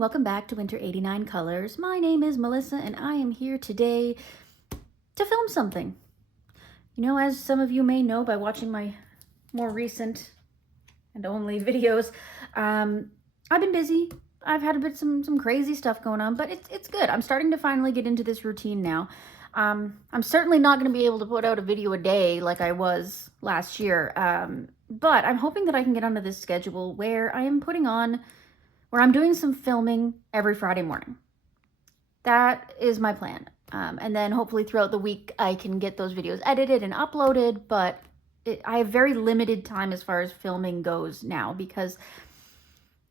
welcome back to Winter 89 Colors. My name is Melissa and I am here today to film something. You know, as some of you may know by watching my more recent and only videos, I've been busy. I've had some crazy stuff going on, but it's good. I'm starting to finally get into this routine now. I'm certainly not going to be able to put out a video a day like I was last year, but I'm hoping that I can get onto this schedule where I'm doing some filming every Friday morning. That is my plan. And then hopefully throughout the week I can get those videos edited and uploaded, but I have very limited time as far as filming goes now because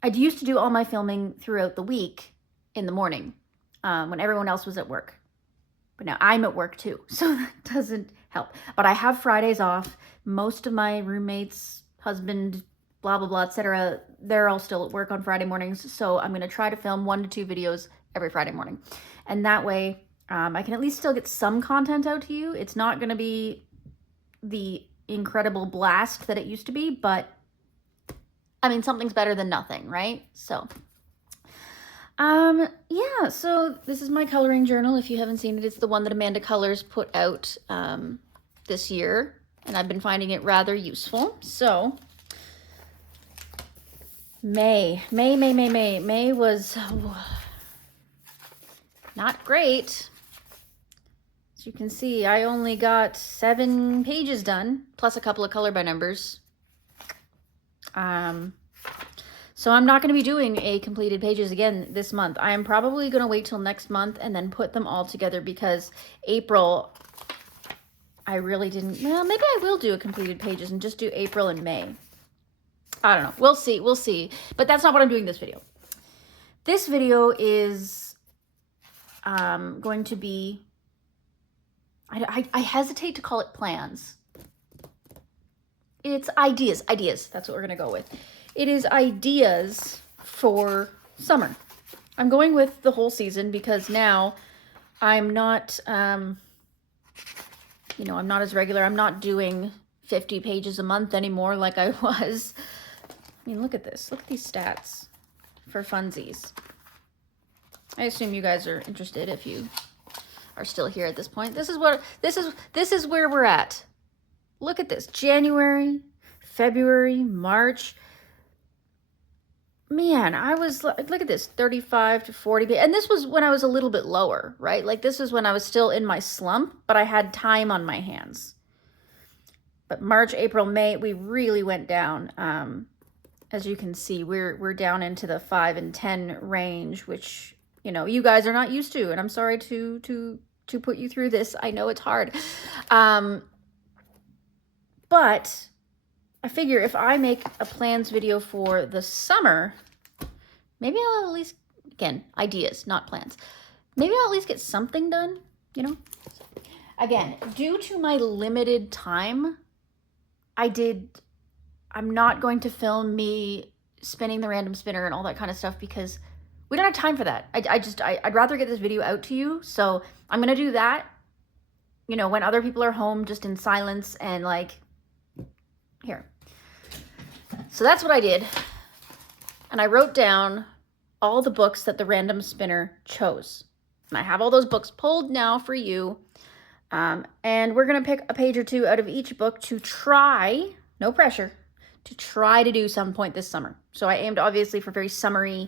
I used to do all my filming throughout the week in the morning when everyone else was at work. But now I'm at work too, so that doesn't help. But I have Fridays off. Most of my roommates, husband, blah, blah, blah, etc., they're all still at work on Friday mornings. So I'm going to try to film 1 to 2 videos every Friday morning. And that way I can at least still get some content out to you. It's not going to be the incredible blast that it used to be, but I mean, something's better than nothing, right? So, yeah, so this is my coloring journal. If you haven't seen it, it's the one that Amanda Colors put out this year, and I've been finding it rather useful. So, May was not great. As you can see, I only got 7 pages done, plus a couple of color by numbers. So I'm not going to be doing a completed pages again this month. I am probably going to wait till next month and then put them all together because April, I really didn't, well, maybe I will do a completed pages and just do April and May. I don't know. We'll see. But that's not what I'm doing this video. This video is going to be, I hesitate to call it plans. It's ideas. That's what we're going to go with. It is ideas for summer. I'm going with the whole season because now I'm not, I'm not as regular. I'm not doing 50 pages a month anymore like I was. I mean, look at this. Look at these stats for funsies. I assume you guys are interested if you are still here at this point. This is where we're at. Look at this. January, February, March. Man, I was, look at this, 35 to 40. And this was when I was a little bit lower, right? Like this was when I was still in my slump, but I had time on my hands. But March, April, May, we really went down. As you can see, we're down into the 5 and 10 range, which, you guys are not used to. And I'm sorry to put you through this. I know it's hard. But I figure if I make a plans video for the summer, maybe I'll at least, again, ideas, not plans. Maybe I'll at least get something done, Again, due to my limited time, I'm not going to film me spinning the random spinner and all that kind of stuff because we don't have time for that. I'd rather get this video out to you. So I'm going to do that, when other people are home, just in silence and here. So that's what I did. And I wrote down all the books that the random spinner chose. And I have all those books pulled now for you. And we're going to pick a page or two out of each book to try, no pressure, to try to do some point this summer. So I aimed obviously for very summery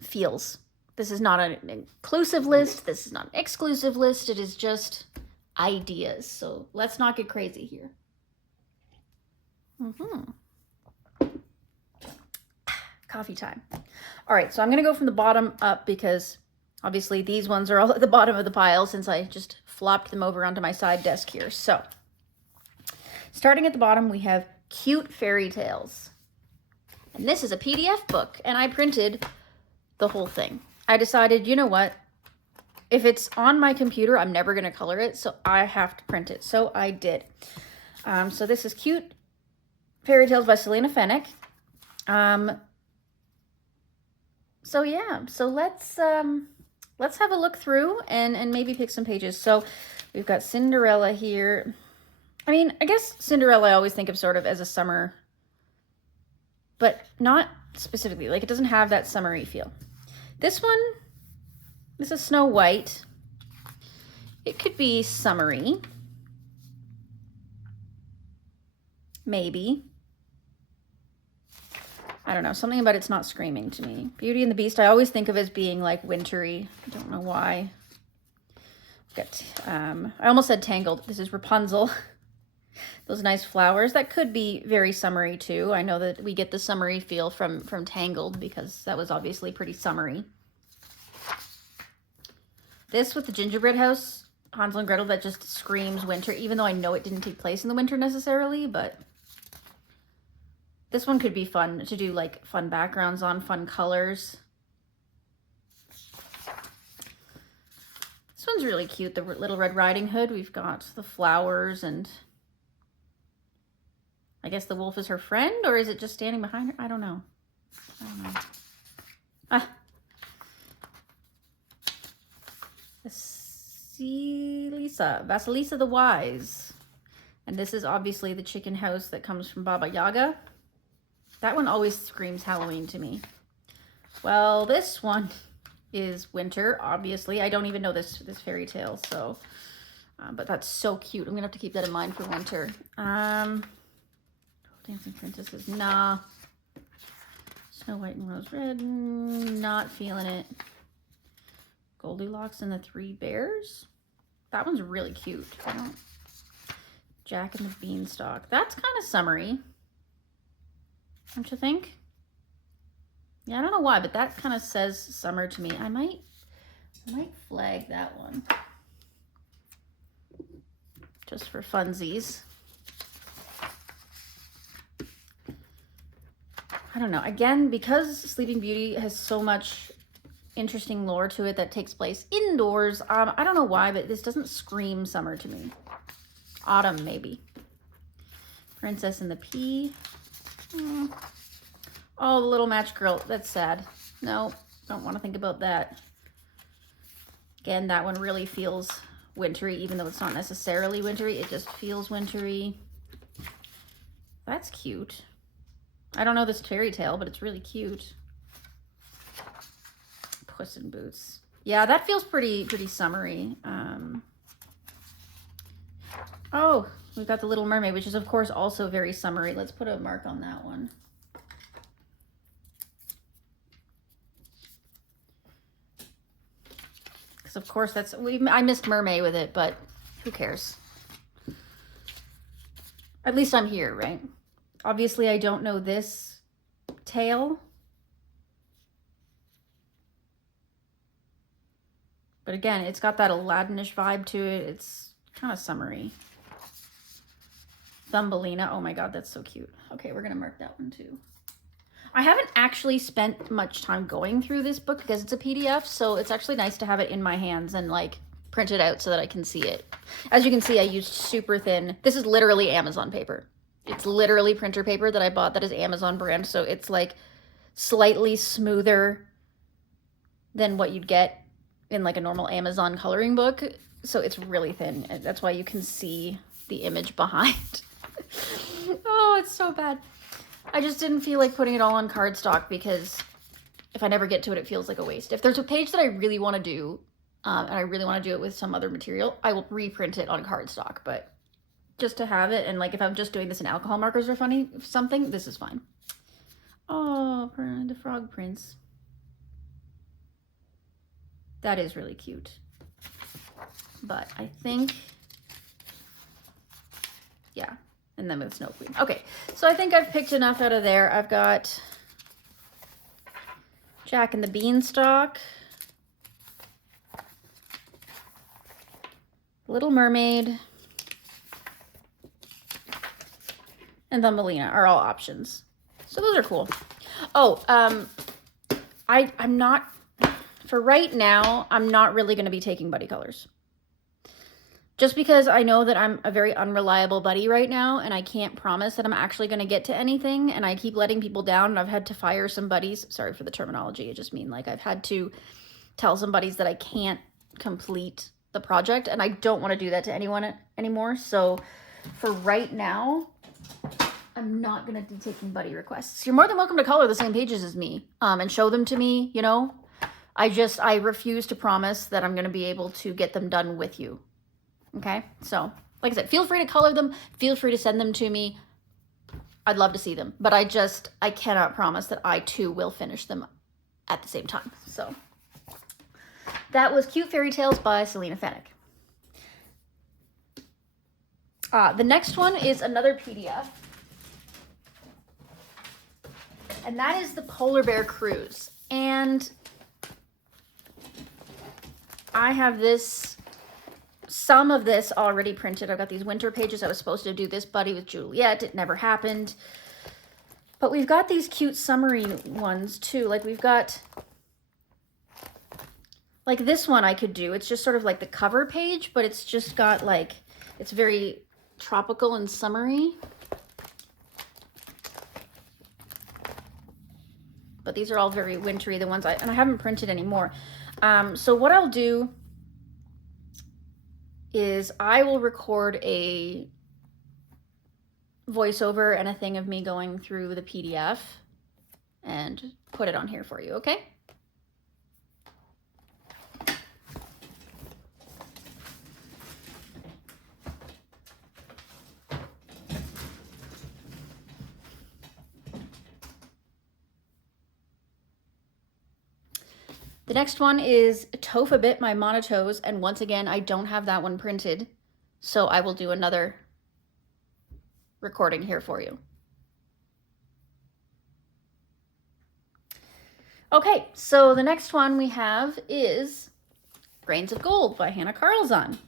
feels. This is not an inclusive list. This is not an exclusive list. It is just ideas. So let's not get crazy here. Coffee time. All right, so I'm going to go from the bottom up because obviously these ones are all at the bottom of the pile since I just flopped them over onto my side desk here. So starting at the bottom, we have Cute Fairy Tales. And this is a PDF book, and I printed the whole thing. I decided, you know what? If it's on my computer, I'm never going to color it, so I have to print it. So I did. So this is Cute Fairy Tales by Selena Fennick. So yeah, so let's have a look through and maybe pick some pages. So we've got Cinderella here. I mean, I guess Cinderella I always think of sort of as a summer, but not specifically. Like, it doesn't have that summery feel. This one, this is Snow White. It could be summery. Maybe. I don't know. Something about it's not screaming to me. Beauty and the Beast, I always think of as being like wintry. I don't know why. I almost said Tangled. This is Rapunzel. Those nice flowers. That could be very summery too. I know that we get the summery feel from Tangled because that was obviously pretty summery. This with the gingerbread house, Hansel and Gretel, that just screams winter, even though I know it didn't take place in the winter necessarily, but this one could be fun to do, like fun backgrounds on, fun colors. This one's really cute, the Little Red Riding Hood. We've got the flowers and I guess the wolf is her friend, or is it just standing behind her? I don't know. Ah. Vasilisa the Wise. And this is obviously the chicken house that comes from Baba Yaga. That one always screams Halloween to me. Well, this one is winter, obviously. I don't even know this fairy tale, so but that's so cute. I'm gonna have to keep that in mind for winter. Dancing Princesses, nah. Snow White and Rose Red, not feeling it. Goldilocks and the Three Bears. That one's really cute. Jack and the Beanstalk. That's kind of summery, don't you think? Yeah, I don't know why, but that kind of says summer to me. I might flag that one just for funsies. I don't know. Again, because Sleeping Beauty has so much interesting lore to it that takes place indoors, I don't know why, but this doesn't scream summer to me. Autumn, maybe. Princess and the Pea. Oh, the Little Match Girl. That's sad. No, don't want to think about that. Again, that one really feels wintry, even though it's not necessarily wintry. It just feels wintry. That's cute. I don't know this fairy tale, but it's really cute. Puss in Boots. Yeah, that feels pretty summery. Oh, we've got the Little Mermaid, which is of course also very summery. Let's put a mark on that one. Because of course I missed Mermaid with it, but who cares? At least I'm here, right? Obviously, I don't know this tale. But again, it's got that Aladdin-ish vibe to it. It's kind of summery. Thumbelina. Oh my god, that's so cute. Okay, we're going to mark that one too. I haven't actually spent much time going through this book because it's a PDF, so it's actually nice to have it in my hands and like print it out so that I can see it. As you can see, I used super thin. This is literally Amazon paper. It's literally printer paper that I bought that is Amazon brand, so it's like slightly smoother than what you'd get in like a normal Amazon coloring book. So it's really thin. That's why you can see the image behind. Oh, it's so bad. I just didn't feel like putting it all on cardstock because if I never get to it, it feels like a waste. If there's a page that I really want to do, and I really want to do it with some other material, I will reprint it on cardstock, but just to have it, and like if I'm just doing this in alcohol markers or something, this is fine. Oh, the Frog Prince. That is really cute. But I think, yeah, and then with Snow Queen. Okay, so I think I've picked enough out of there. I've got Jack and the Beanstalk, Little Mermaid, and Thumbelina are all options. So those are cool. Oh, I'm not, for right now, I'm not really going to be taking buddy colors. Just because I know that I'm a very unreliable buddy right now, and I can't promise that I'm actually going to get to anything, and I keep letting people down, and I've had to fire some buddies. Sorry for the terminology. I just mean like I've had to tell some buddies that I can't complete the project, and I don't want to do that to anyone anymore. So for right now, I'm not going to be taking buddy requests. You're more than welcome to color the same pages as me and show them to me, you know. I refuse to promise that I'm going to be able to get them done with you. Okay? So, like I said, feel free to color them. Feel free to send them to me. I'd love to see them. But I cannot promise that I, too, will finish them at the same time. So, that was Cute Fairy Tales by Selena Fennick. The next one is another PDF. And that is the Polar Bear Cruise. And I have some of this already printed. I've got these winter pages. I was supposed to do this buddy with Juliet. It never happened. But we've got these cute summery ones too. Like we've got, like this one I could do. It's just sort of like the cover page, but it's just got like, it's very tropical and summery. But these are all very wintry, the ones and I haven't printed anymore. So what I'll do is I will record a voiceover and a thing of me going through the PDF and put it on here for you, okay? The next one is Tofabit by Monotoes, and once again, I don't have that one printed, so I will do another recording here for you. Okay, so the next one we have is Grains of Gold by Hannah Carlzon.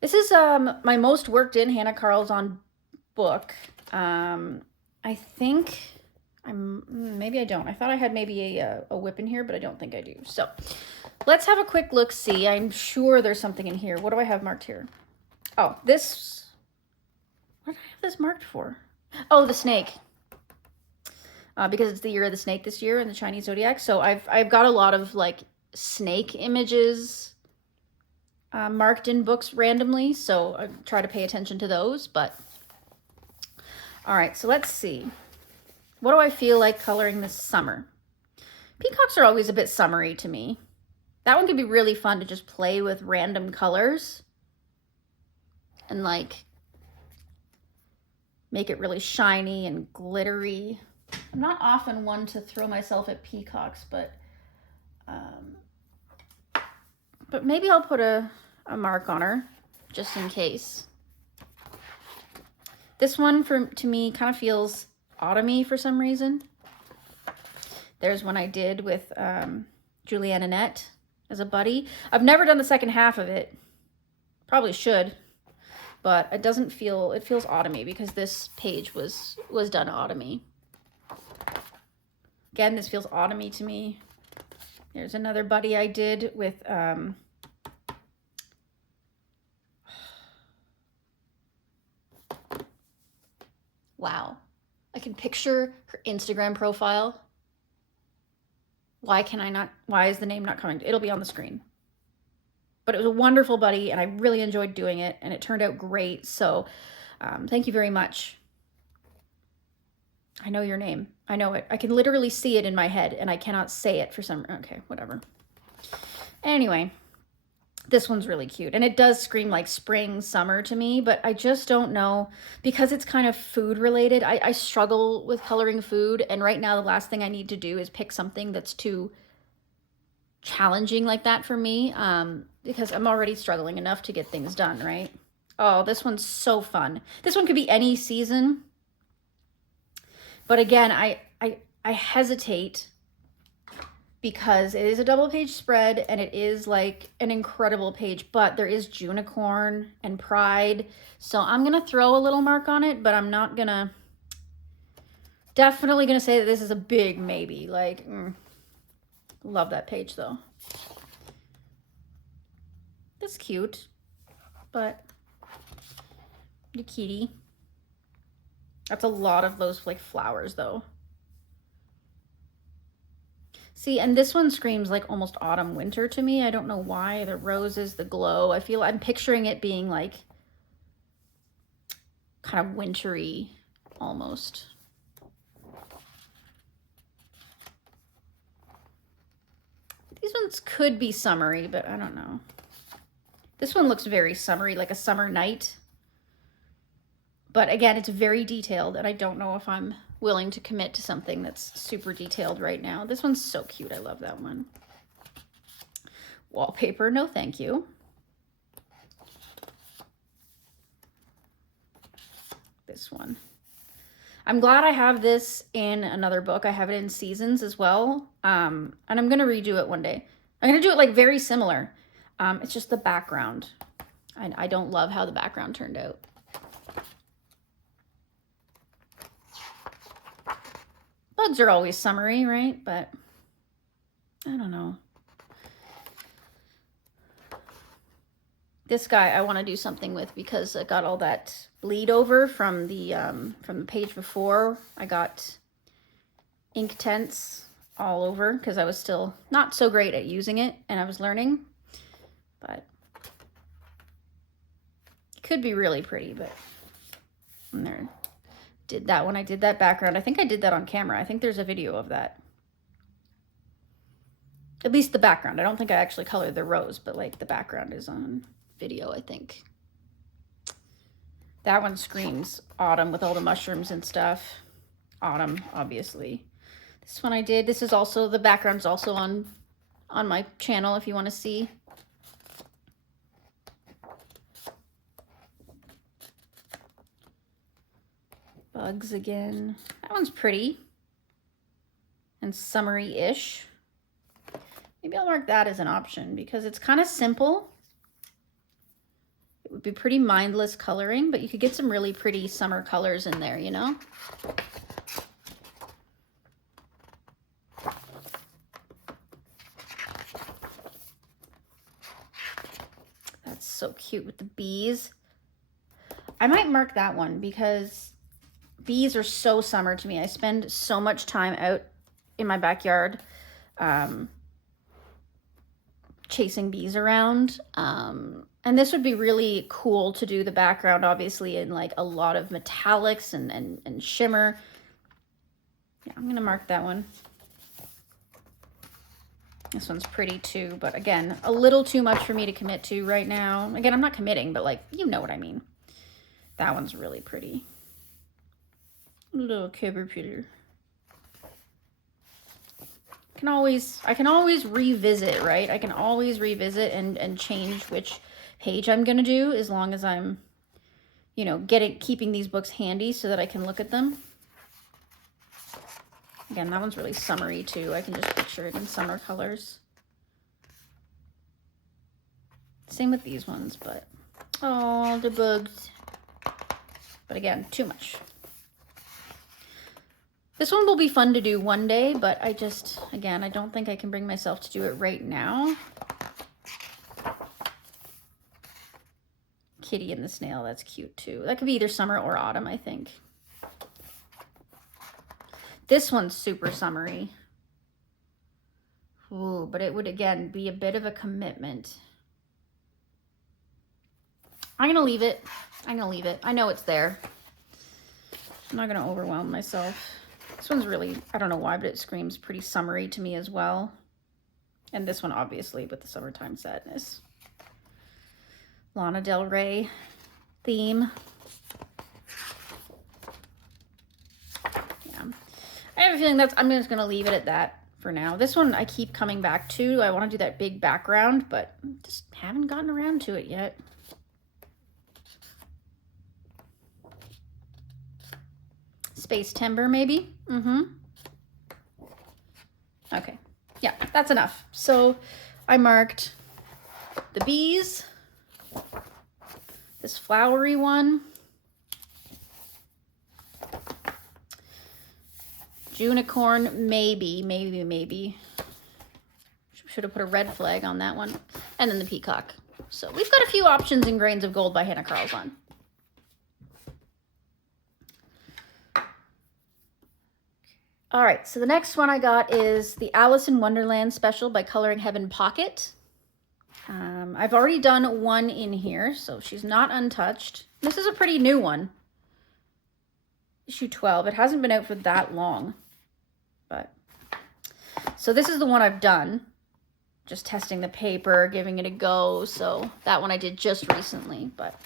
This is my most worked in Hannah Carlzon book. I think maybe I don't. I thought I had maybe a whip in here, but I don't think I do. So let's have a quick look. See, I'm sure there's something in here. What do I have marked here? Oh, this. What did I have this marked for? Oh, the snake. Because it's the year of the snake this year in the Chinese zodiac. So I've got a lot of like snake images marked in books randomly. So I try to pay attention to those. But all right, so let's see. What do I feel like coloring this summer? Peacocks are always a bit summery to me. That one could be really fun to just play with random colors and like make it really shiny and glittery. I'm not often one to throw myself at peacocks, but maybe I'll put a mark on her just in case. This one to me kind of feels autumny for some reason. There's one I did with Julianne Annette as a buddy. I've never done the second half of it. Probably should, but it doesn't feel, it feels autumny because this page was done autumny. Again, this feels autumny to me. There's another buddy I did with wow. I can picture her Instagram profile. Why is the name not coming? It'll be on the screen. But it was a wonderful buddy, and I really enjoyed doing it, and it turned out great. So thank you very much. I know your name. I know it. I can literally see it in my head, and I cannot say it for some... Okay, whatever. Anyway, this one's really cute. And it does scream like spring, summer to me, but I just don't know. Because it's kind of food related, I struggle with coloring food. And right now, the last thing I need to do is pick something that's too challenging like that for me. Because I'm already struggling enough to get things done, right? Oh, this one's so fun. This one could be any season. But again, I hesitate because it is a double page spread and it is like an incredible page, but there is Junicorn and Pride. So I'm going to throw a little mark on it, but I'm not going to, definitely going to say that this is a big maybe. Like, love that page though. That's cute, but the kitty. That's a lot of those like flowers though. See, and this one screams like almost autumn winter to me. I don't know why. The roses, the glow. I'm picturing it being like kind of wintry almost. These ones could be summery, but I don't know. This one looks very summery, like a summer night. But again, it's very detailed, and I don't know if I'm willing to commit to something that's super detailed right now. This one's so cute. I love that one. Wallpaper, no thank you. This one. I'm glad I have this in another book. I have it in Seasons as well. And I'm going to redo it one day. I'm going to do it like very similar. It's just the background. I don't love how the background turned out. Bugs are always summery, right? But I don't know. This guy I want to do something with because I got all that bleed over from the page before. I got ink tents all over because I was still not so great at using it and I was learning. But it could be really pretty, but and there. Did that when I did that background. I think I did that on camera. I think there's a video of that. At least the background. I don't think I actually colored the rose, but like the background is on video, I think. That one screams autumn with all the mushrooms and stuff. Autumn, obviously. This one I did. This is also, the background's also on my channel if you want to see. Bugs again. That one's pretty and summery-ish. Maybe I'll mark that as an option because it's kind of simple. It would be pretty mindless coloring, but you could get some really pretty summer colors in there, you know? That's so cute with the bees. I might mark that one because bees are so summer to me. I spend so much time out in my backyard chasing bees around. And this would be really cool to do the background, obviously, in like a lot of metallics and shimmer. Yeah, I'm going to mark that one. This one's pretty too, but again, a little too much for me to commit to right now. Again, I'm not committing, but like, you know what I mean. That one's really pretty. Little caterpillar. I can always revisit, right? I can always revisit and change which page I'm gonna do as long as I'm, you know, keeping these books handy so that I can look at them. Again, that one's really summery too. I can just picture it in summer colors. Same with these ones, but oh, the bugs. But again, too much. This one will be fun to do one day, but I just, again, I don't think I can bring myself to do it right now. Kitty and the snail, that's cute too. That could be either summer or autumn, I think. This one's super summery. Ooh, but it would, again, be a bit of a commitment. I'm going to leave it. I'm going to leave it. I know it's there. I'm not going to overwhelm myself. This one's really, I don't know why, but it screams pretty summery to me as well. And this one, obviously, with the summertime sadness. Lana Del Rey theme. Yeah. I have a feeling I'm just going to leave it at that for now. This one I keep coming back to. I want to do that big background, but just haven't gotten around to it yet. Space timber, maybe? Okay. Yeah, that's enough. So I marked the bees, this flowery one, Junicorn, maybe. Should have put a red flag on that one. And then the peacock. So we've got a few options in Grains of Gold by Hannah Carlson. All right, so the next one I got is the Alice in Wonderland special by Coloring Heaven Pocket. I've already done one in here, so she's not untouched. This is a pretty new one. issue 12. It hasn't been out for that long, but so this is the one I've done. Just testing the paper, giving it a go. So that one I did just recently, but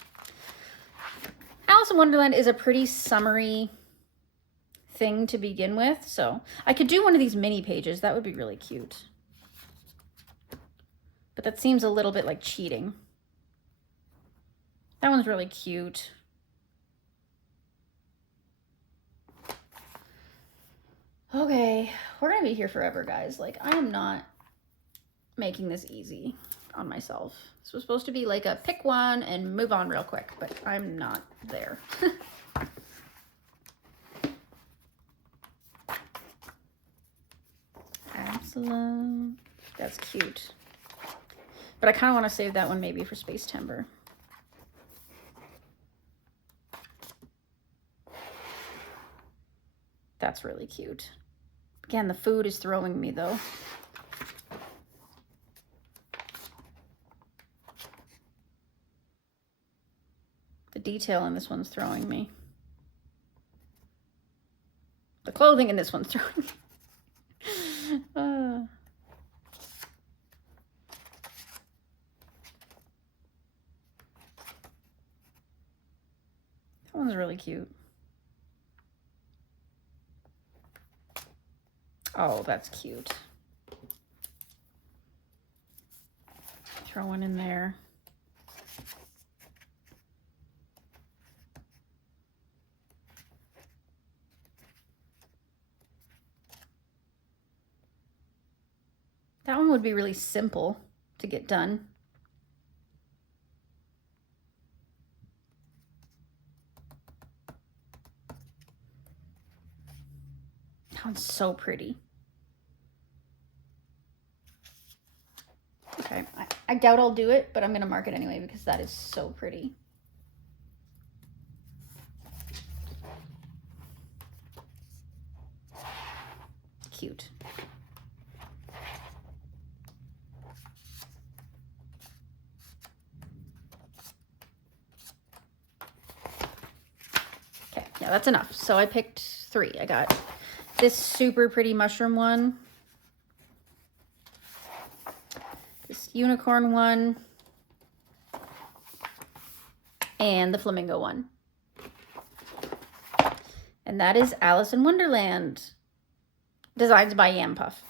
Alice in Wonderland is a pretty summery thing to begin with. So I could do one of these mini pages. That would be really cute. But that seems a little bit like cheating. That one's really cute. Okay, we're gonna be here forever, guys. Like, I am not making this easy on myself. This was supposed to be like a pick one and move on real quick, but I'm not there. Absalom. That's cute. But I kind of want to save that one maybe for Space Timber. That's really cute. Again, the food is throwing me though. The detail in this one's throwing me. The clothing in this one's throwing me. That one's really cute. Oh, that's cute. Throw one in there. That one would be really simple to get done. That one's so pretty. Okay, I doubt I'll do it, but I'm gonna mark it anyway because that is so pretty. Cute. Okay, yeah, that's enough. So I picked 3. I got this super pretty mushroom one, this unicorn one, and the flamingo one. And that is Alice in Wonderland. Designs by Yam Puff.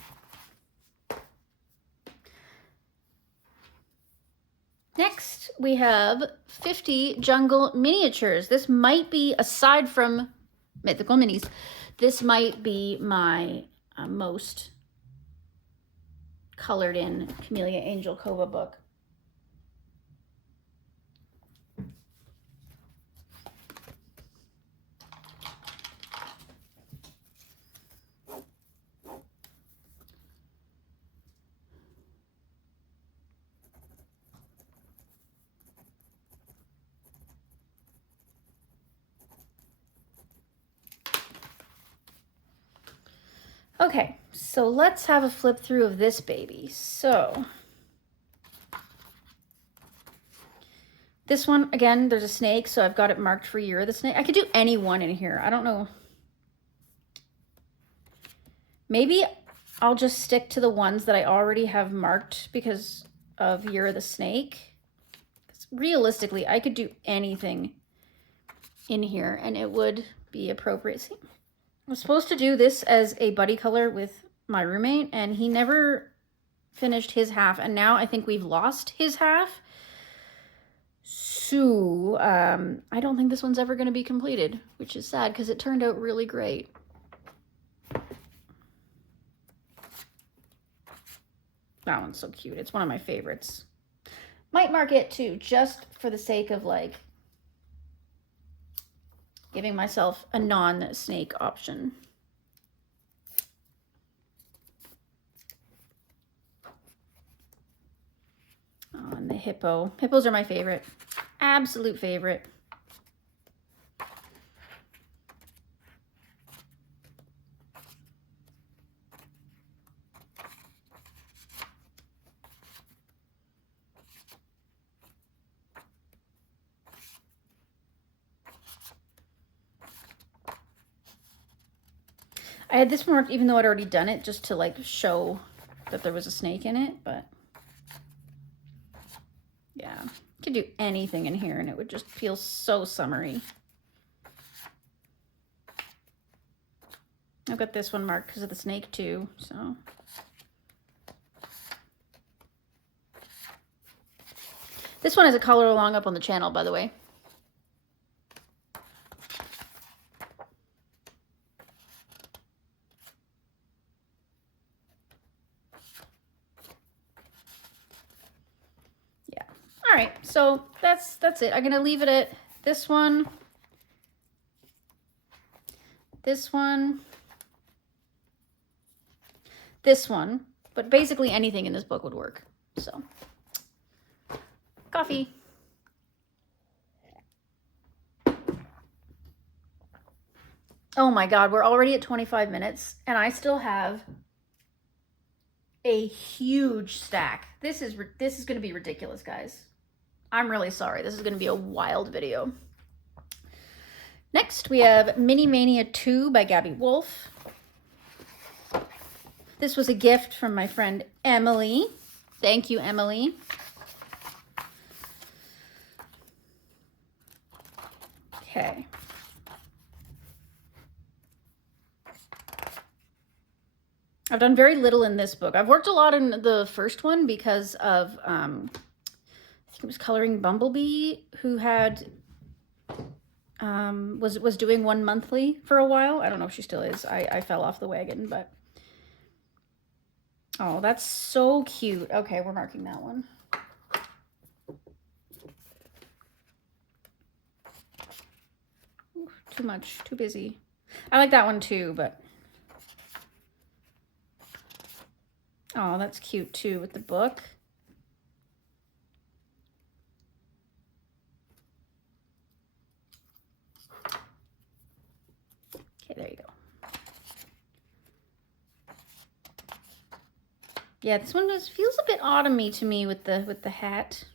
Next, we have 50 jungle miniatures. This might be, aside from mythical minis, this might be my most colored in Camellia Angel Kova book. Okay, so let's have a flip through of this baby. So this one, again, there's a snake, so I've got it marked for Year of the Snake. I could do any one in here. I don't know. Maybe I'll just stick to the ones that I already have marked because of Year of the Snake. Realistically, I could do anything in here and it would be appropriate. See, I was supposed to do this as a buddy color with my roommate and he never finished his half, and now I think we've lost his half. So I don't think this one's ever going to be completed, which is sad because it turned out really great. That one's so cute. It's one of my favorites. Might mark it too, just for the sake of like giving myself a non-snake option. Oh, and the hippo. Hippos are my favorite. Absolute favorite. I had this one marked even though I'd already done it, just to like show that there was a snake in it, but yeah, you could do anything in here and it would just feel so summery. I've got this one marked because of the snake too, so. This one is a color along up on the channel, by the way. Yeah. All right, so that's it. I'm gonna leave it at this one, this one, this one, but basically anything in this book would work. So, coffee. Oh my God, we're already at 25 minutes and I still have a huge stack. This is going to be ridiculous, guys. I'm really sorry. This is going to be a wild video. Next, we have Mini Mania 2 by Gabby Wolf. This was a gift from my friend Emily. Thank you, Emily. Okay. I've done very little in this book. I've worked a lot in the first one because of, I think it was Coloring Bumblebee, who had, was doing one monthly for a while. I don't know if she still is. I fell off the wagon, but. Oh, that's so cute. Okay, we're marking that one. Ooh, too much, too busy. I like that one too, but. Oh, that's cute too with the book. Okay, there you go. Yeah, this one feels a bit autumny to me with the hat.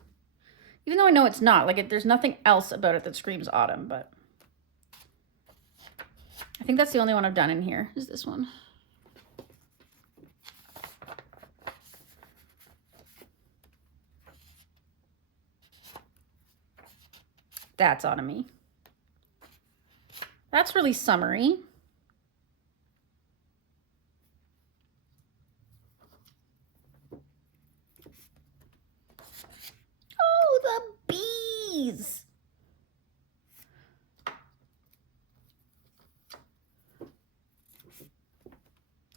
Even though I know it's not. Like, there's nothing else about it that screams autumn, but I think that's the only one I've done in here, is this one. That's autumny. That's really summery. Oh, the bees.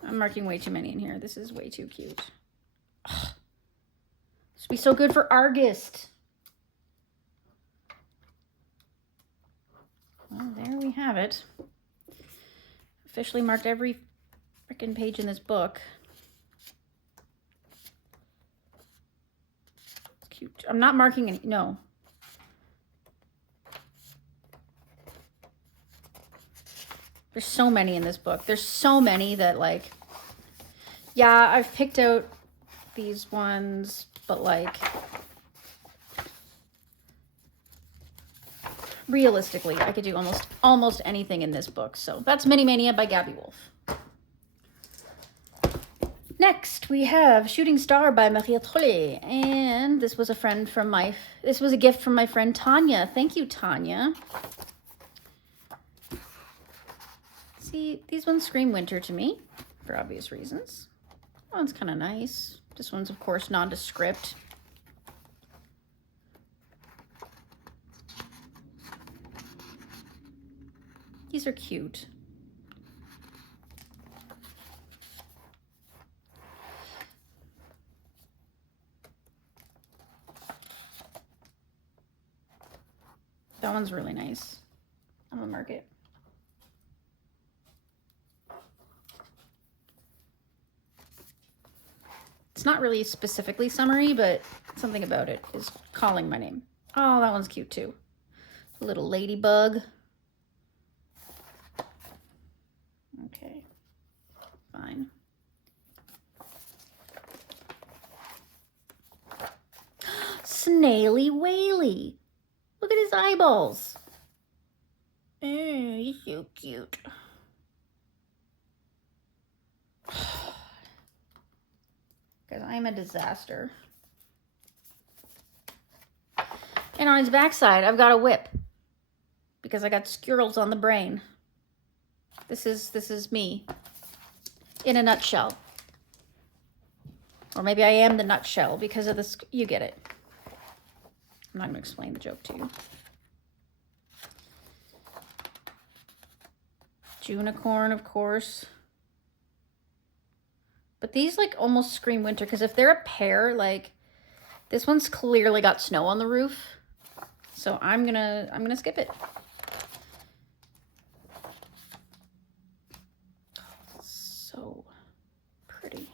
I'm marking way too many in here. This is way too cute. Oh, this would be so good for August. Well, there we have it. Officially marked every freaking page in this book. It's cute. I'm not marking any, no. There's so many in this book. There's so many that, like, yeah, I've picked out these ones, but like, realistically, I could do almost anything in this book. So that's Mini Mania by Gabby Wolf. Next, we have Shooting Star by Maria Trolle. And this was a gift from my friend Tanya. Thank you, Tanya. See, these ones scream winter to me for obvious reasons. That one's kind of nice. This one's, of course, nondescript. These are cute. That one's really nice. I'm gonna mark it. It's not really specifically summery, but something about it is calling my name. Oh, that one's cute too. A little ladybug. Okay, fine. Snaily Whaley. Look at his eyeballs. He's so cute. Because I'm a disaster. And on his backside, I've got a whip. Because I got squirrels on the brain. This is me. In a nutshell. Or maybe I am the nutshell because of this. You get it. I'm not going to explain the joke to you. Unicorn, of course. But these like almost scream winter because if they're a pair, like this one's clearly got snow on the roof. So I'm gonna skip it. So pretty.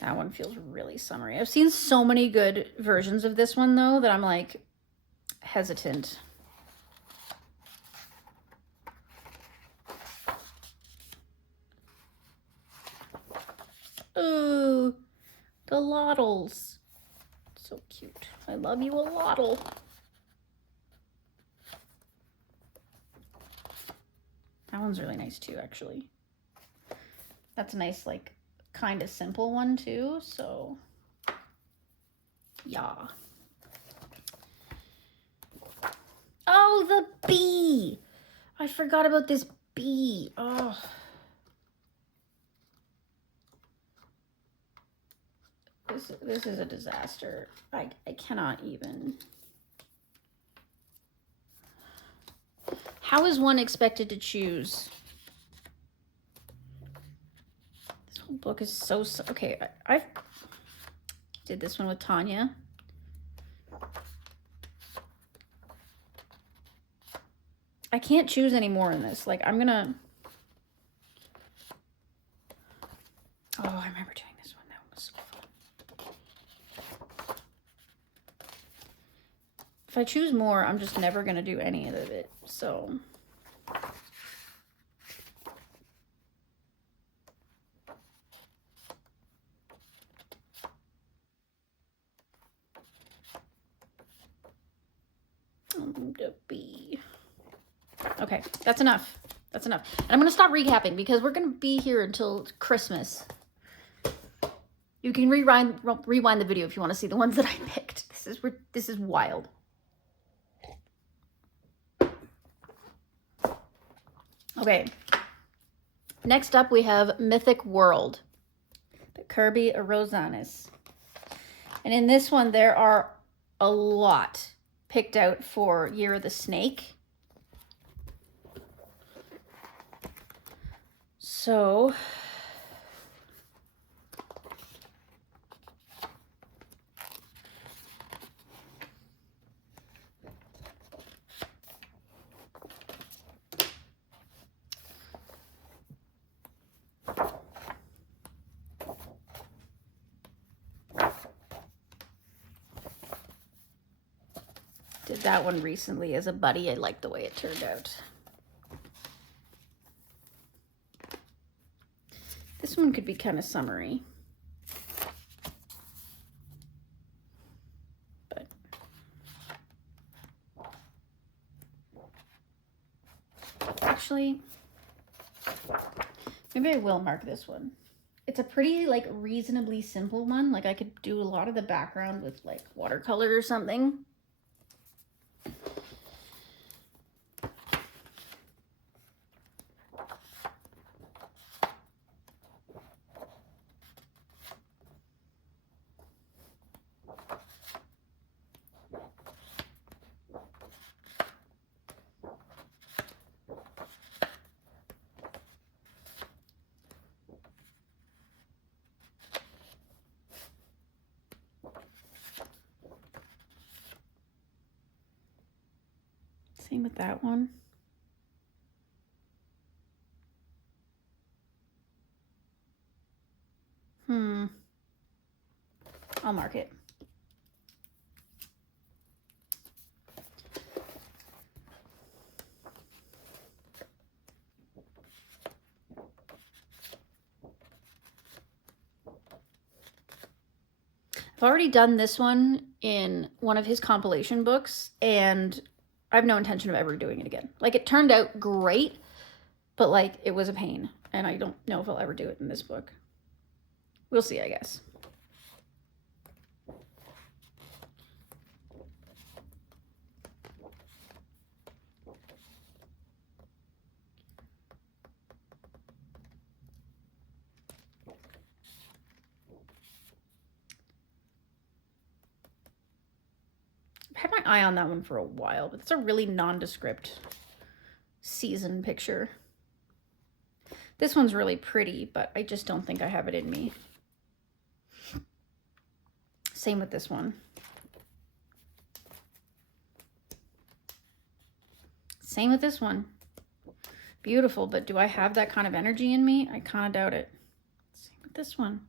That one feels really summery. I've seen so many good versions of this one though that I'm like hesitant. Ooh, the Lottles. So cute. I love you a Lottle. That one's really nice too, actually. That's a nice, like, kind of simple one too, so yeah. Oh, the bee! I forgot about this bee. Oh. This is a disaster. I cannot even. How is one expected to choose? This whole book is so okay. I did this one with Tanya. I can't choose any more in this. Like, I'm gonna. Oh, I remember doing this one. That one was so fun. If I choose more, I'm just never gonna do any of it. So. The bee. Okay, that's enough. That's enough. And I'm going to stop recapping because we're going to be here until Christmas. You can rewind the video if you want to see the ones that I picked. This is wild. Okay. Next up we have Mythic World by Kirby Rosanis. And in this one there are a lot picked out for Year of the Snake. So did that one recently as a buddy. I liked the way it turned out. This one could be kind of summery. But actually, maybe I will mark this one. It's a pretty, like, reasonably simple one. Like, I could do a lot of the background with, like, watercolor or something. Same with that one. I'll mark it. I've already done this one in one of his compilation books, and I have no intention of ever doing it again. Like, it turned out great, but like, it was a pain, and I don't know if I'll ever do it in this book. We'll see, I guess. I've had my eye on that one for a while, but it's a really nondescript season picture. This one's really pretty, but I just don't think I have it in me. Same with this one. Same with this one. Beautiful, but do I have that kind of energy in me? I kind of doubt it. Same with this one.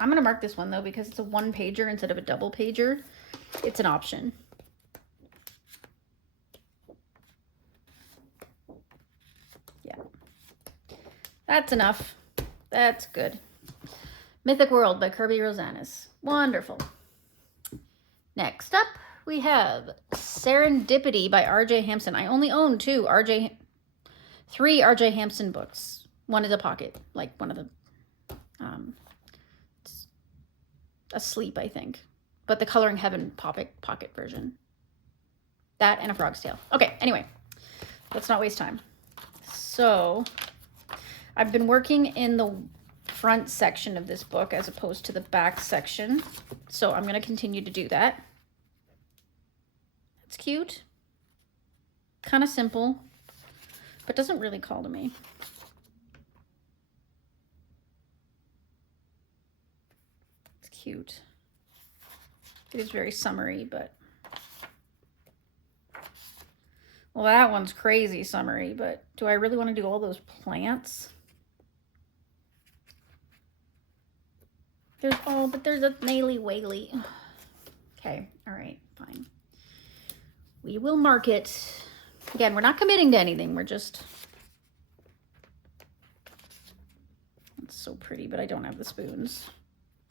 I'm gonna mark this one though, because it's a one pager instead of a double pager. It's an option. Yeah, that's enough. That's good. Mythic World by Kirby Rosanis. Wonderful. Next up, we have Serendipity by R.J. Hampson. I only own three R.J. Hampson books. One is a pocket, like one of the, Asleep, I think. But the Coloring Heaven pocket version. That and A Frog's Tale. Okay, anyway, let's not waste time. So, I've been working in the front section of this book as opposed to the back section. So I'm going to continue to do that. It's cute. Kind of simple, but doesn't really call to me. It's cute. It is very summery, but... Well, that one's crazy summery, but do I really want to do all those plants? But there's a Naily Whaley. Okay, all right, fine. We will mark it. Again, we're not committing to anything. We're just... It's so pretty, but I don't have the spoons.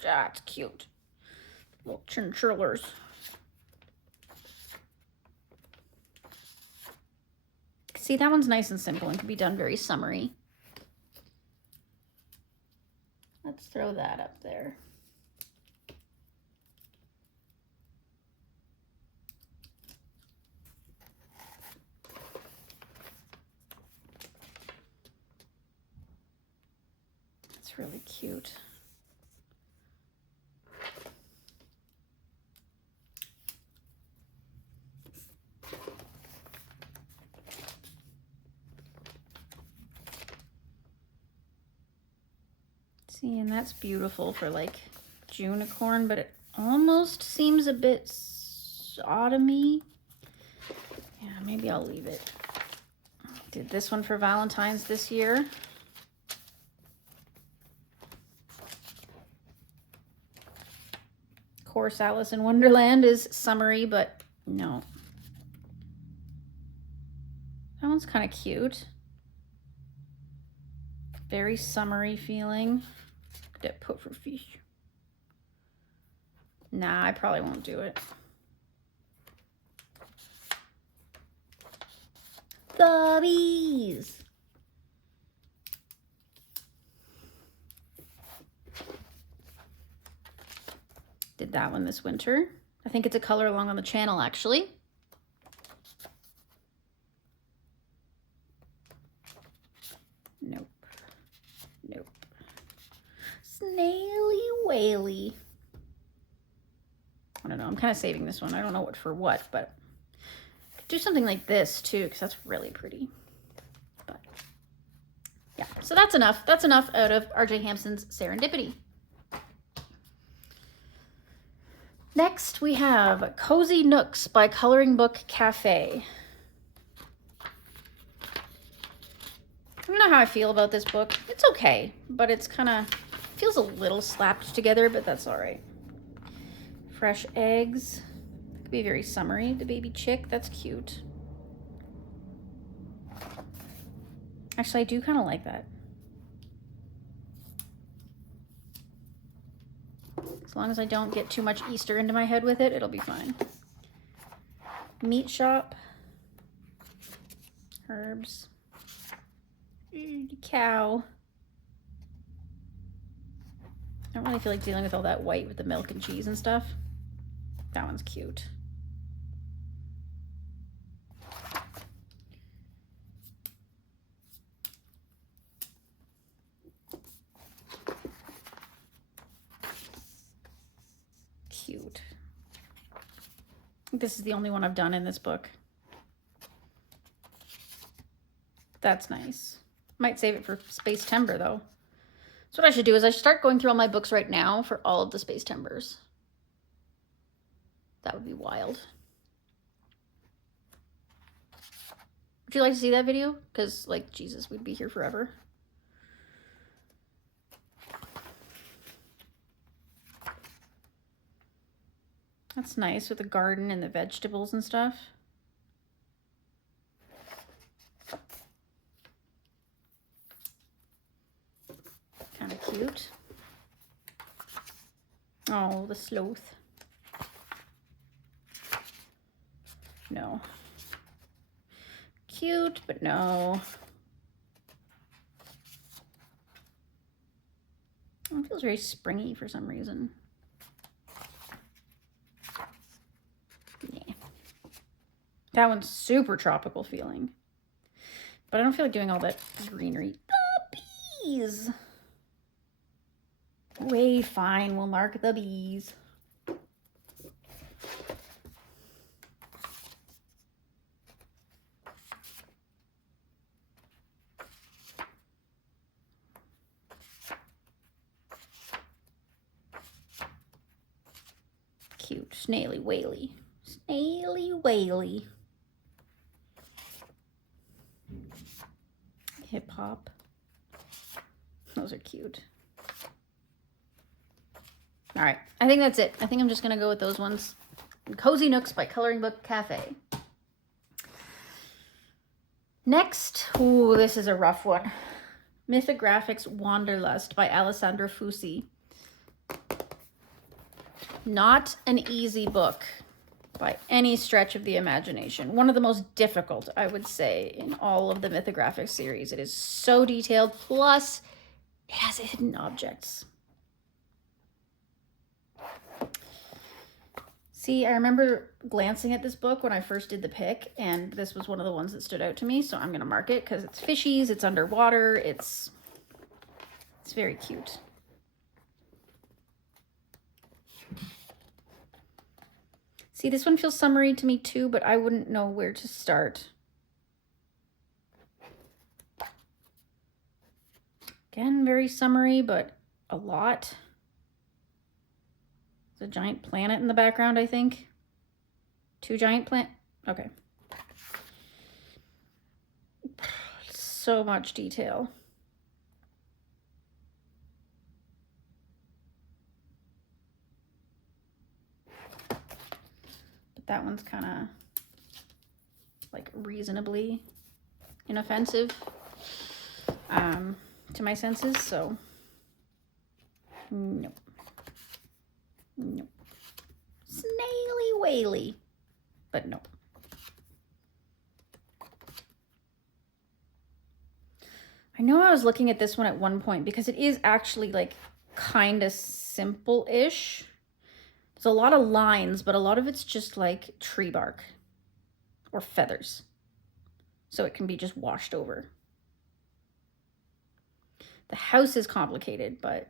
Ah, it's cute. Little chinchillas. See, that one's nice and simple and can be done very summery. Let's throw that up there. It's really cute. See, and that's beautiful for like Junicorn, but it almost seems a bit autumny. Yeah, maybe I'll leave it. Did this one for Valentine's this year. Of course, Alice in Wonderland is summery, but no. That one's kind of cute. Very summery feeling. That put for fish. Nah, I probably won't do it. The bees. Did that one this winter. I think it's a color along on the channel, actually. Nope. Nope. Snaily Whaley. I don't know. I'm kind of saving this one. I don't know what for what, but do something like this too, because that's really pretty. But yeah, so that's enough. That's enough out of R.J. Hampson's Serendipity. Next, we have Cozy Nooks by Coloring Book Cafe. I don't know how I feel about this book. It's okay, but it's kind of feels a little slapped together, but that's all right. Fresh eggs. That could be very summery. The baby chick, that's cute. Actually, I do kind of like that. long as I don't get too much Easter into my head with it, it'll be fine. Meat shop. Herbs. Cow. I don't really feel like dealing with all that white with the milk and cheese and stuff. That one's cute. Cute. This is the only one I've done in this book. That's nice. Might save it for Space Timber though. So what I should do is I should start going through all my books right now for all of the Space Timbers. That would be wild. Would you like to see that video? Because, like, Jesus, we'd be here forever. That's nice with the garden and the vegetables and stuff. Kind of cute. Oh, the sloth. No. Cute, but no. Oh, it feels very springy for some reason. Yeah. That one's super tropical feeling. But I don't feel like doing all that greenery. The bees! Wait, fine, we'll mark the bees. Cute, snaily whaley. Snaily whaley. Hip hop. Those are cute. All right, I think that's it. I think I'm just gonna go with those ones. Cozy Nooks by Coloring Book Cafe. Next, ooh, this is a rough one. Mythographic Wanderlust by Alessandra Fusi. Not an easy book by any stretch of the imagination. One of the most difficult, I would say, in all of the Mythographic series. It is so detailed, plus it has hidden objects. See, I remember glancing at this book when I first did the pick, and this was one of the ones that stood out to me, so I'm going to mark it because it's fishies, it's underwater, it's very cute. See, this one feels summery to me too, but I wouldn't know where to start. Again, very summery, but a lot. There's a giant planet in the background, I think. 2 giant okay. So much detail. That one's kind of like reasonably inoffensive to my senses, so nope. Nope. Snaily whaley, but nope. I know I was looking at this one at one point because it is actually like kind of simple-ish. There's a lot of lines, but a lot of it's just like tree bark or feathers. So it can be just washed over. The house is complicated, but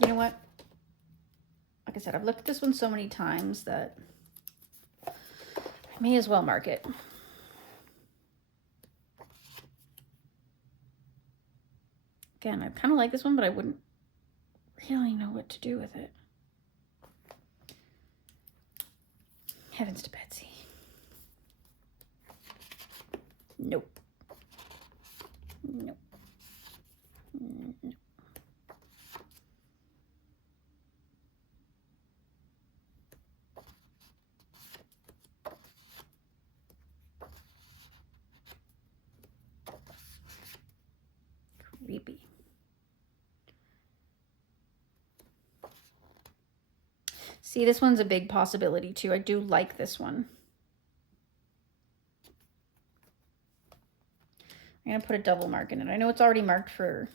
you know what? Like I said, I've looked at this one so many times that I may as well mark it. Again, I kind of like this one, but I wouldn't really know what to do with it. Heavens to Betsy. Nope. Nope. Nope. creepy. See, this one's a big possibility too. I do like this one. I'm gonna put a double mark in it. I know it's already marked for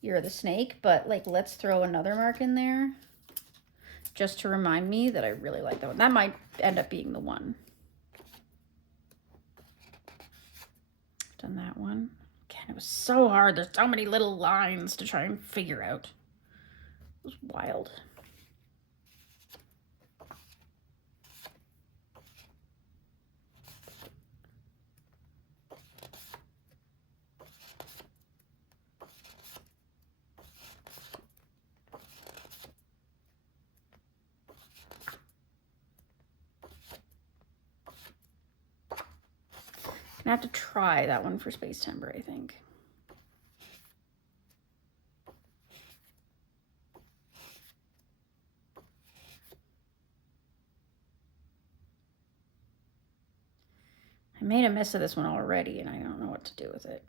Year of the Snake, but like, let's throw another mark in there just to remind me that I really like that one. That might end up being the one. Done that one. Again, it was so hard. There's so many little lines to try and figure out. It was wild. I have to try that one for Space Timber, I think. I made a mess of this one already, and I don't know what to do with it.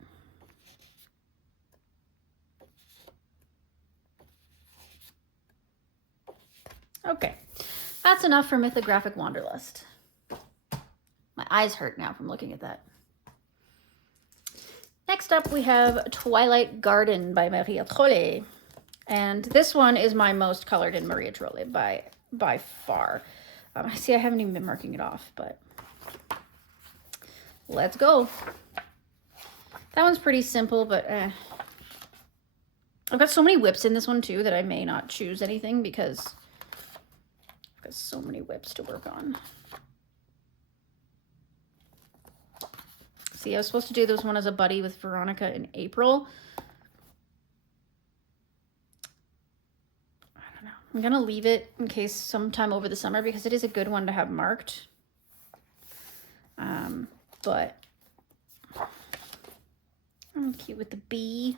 Okay, that's enough for Mythographic Wanderlust. My eyes hurt now from looking at that. Next up, we have Twilight Garden by Maria Trolle. And this one is my most colored in Maria Trolle by far. I see I haven't even been marking it off, but let's go. That one's pretty simple, but I've got so many whips in this one too that I may not choose anything because I've got so many whips to work on. See, I was supposed to do this one as a buddy with Veronica in April. I don't know. I'm going to leave it in case sometime over the summer because it is a good one to have marked. But I'm cute with the bee.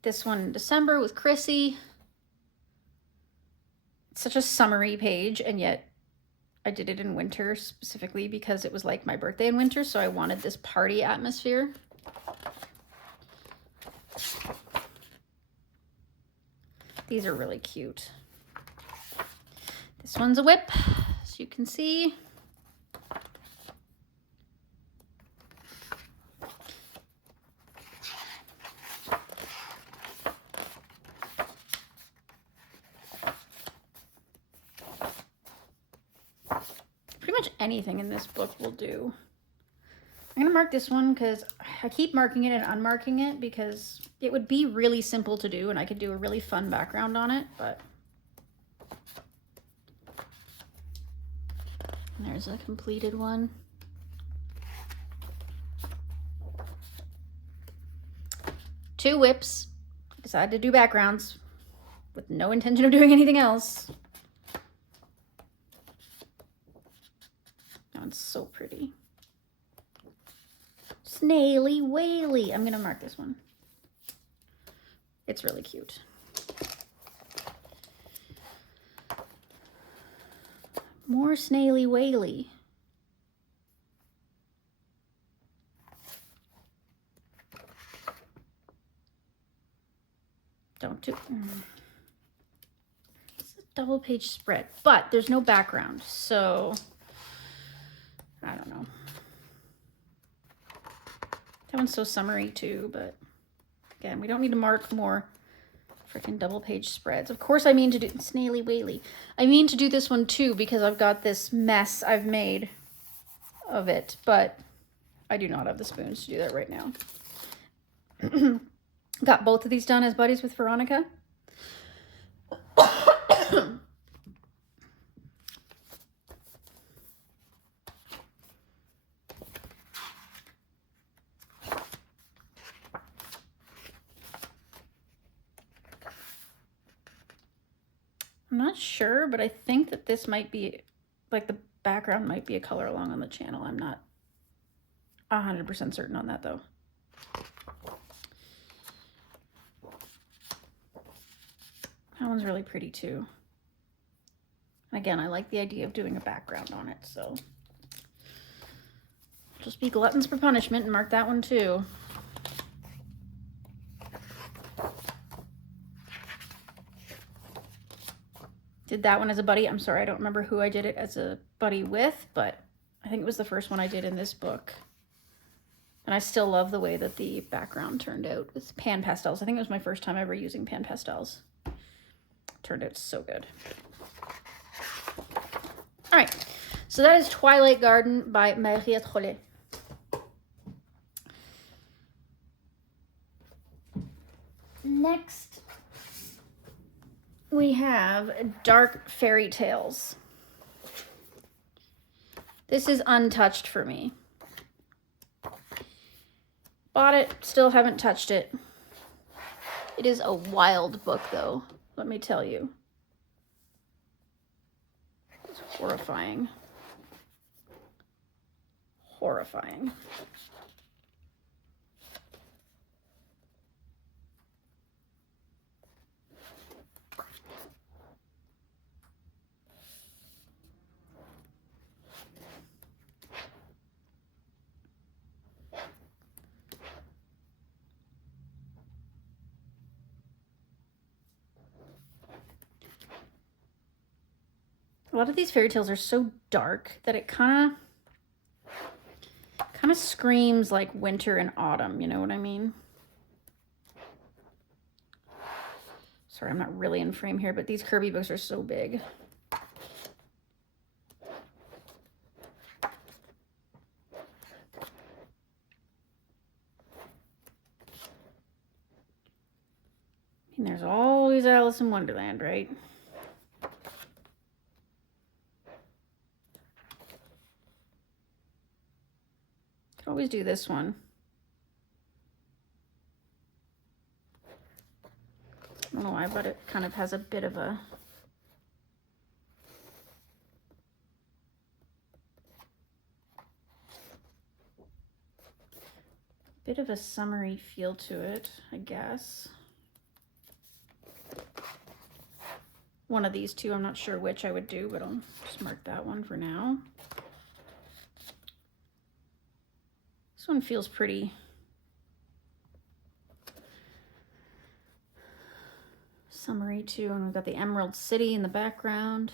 This one in December with Chrissy. Such a summery page, and yet I did it in winter specifically because it was like my birthday in winter, so I wanted this party atmosphere. These are really cute. This one's a whip, as you can see. Anything in this book will do. I'm gonna mark this one because I keep marking it and unmarking it because it would be really simple to do and I could do a really fun background on it, but there's a completed one. Two whips. I decided to do backgrounds with no intention of doing anything else. It's so pretty. Snaily Whaley. I'm gonna mark this one. It's really cute. More Snaily Whaley. Don't do. It's a double page spread, but there's no background, so I don't know. That one's so summery too, but again, we don't need to mark more freaking double page spreads. Of course I mean to do Snaily Whaley. I mean to do this one too because I've got this mess I've made of it, but I do not have the spoons to do that right now. Got both of these done as buddies with Veronica. I'm not sure, but I think that this might be, like, the background might be a color along on the channel. I'm not 100% certain on that, though. That one's really pretty, too. Again, I like the idea of doing a background on it, so just be gluttons for punishment and mark that one too. Did that one as a buddy. I'm sorry, I don't remember who I did it as a buddy with, but I think it was the first one I did in this book. And I still love the way that the background turned out with pan pastels. I think it was my first time ever using pan pastels. Turned out so good. All right, so that is Twilight Garden by Maria Trollet. Next, we have Dark Fairy Tales. This is untouched for me. Bought it, still haven't touched it. It is a wild book though, let me tell you. It's horrifying. Horrifying. A lot of these fairy tales are so dark that it kind of screams like winter and autumn, you know what I mean? Sorry, I'm not really in frame here, but these Kirby books are so big. And there's always Alice in Wonderland, right? Could always do this one. I don't know why, but it kind of has a bit of a summery feel to it, I guess. One of these two, I'm not sure which I would do, but I'll just mark that one for now. This one feels pretty summery too, and we've got the Emerald City in the background.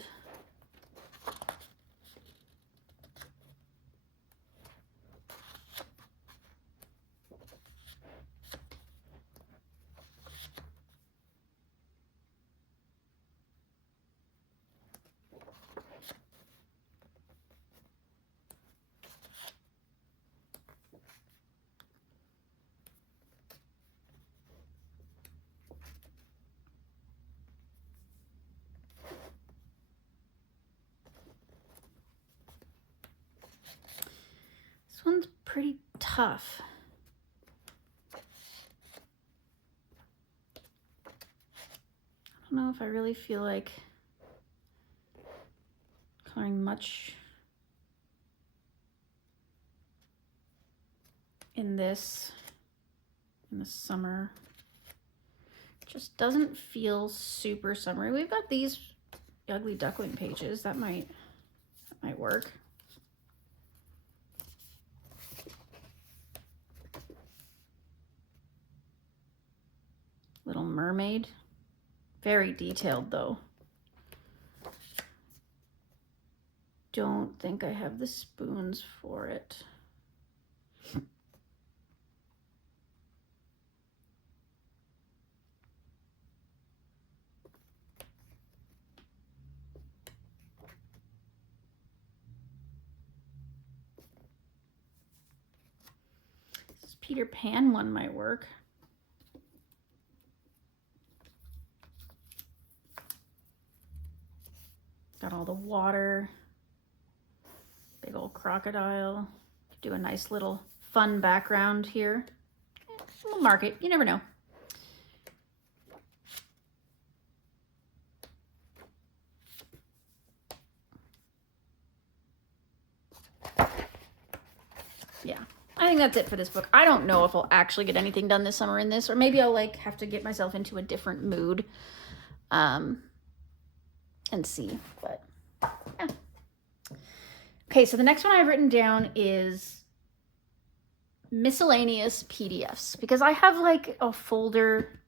This one's pretty tough. I don't know if I really feel like coloring much in this in the summer. It just doesn't feel super summery. We've got these Ugly Duckling pages. That might work. Little Mermaid. Very detailed though. Don't think I have the spoons for it. This Peter Pan one might work. Got all the water, big old crocodile. Do a nice little fun background here. We'll mark it, you never know. Yeah, I think that's it for this book. I don't know if I'll actually get anything done this summer in this, or maybe I'll like have to get myself into a different mood. And see, but Yeah. Okay, so the next one I've written down is miscellaneous PDFs, because I have like a folder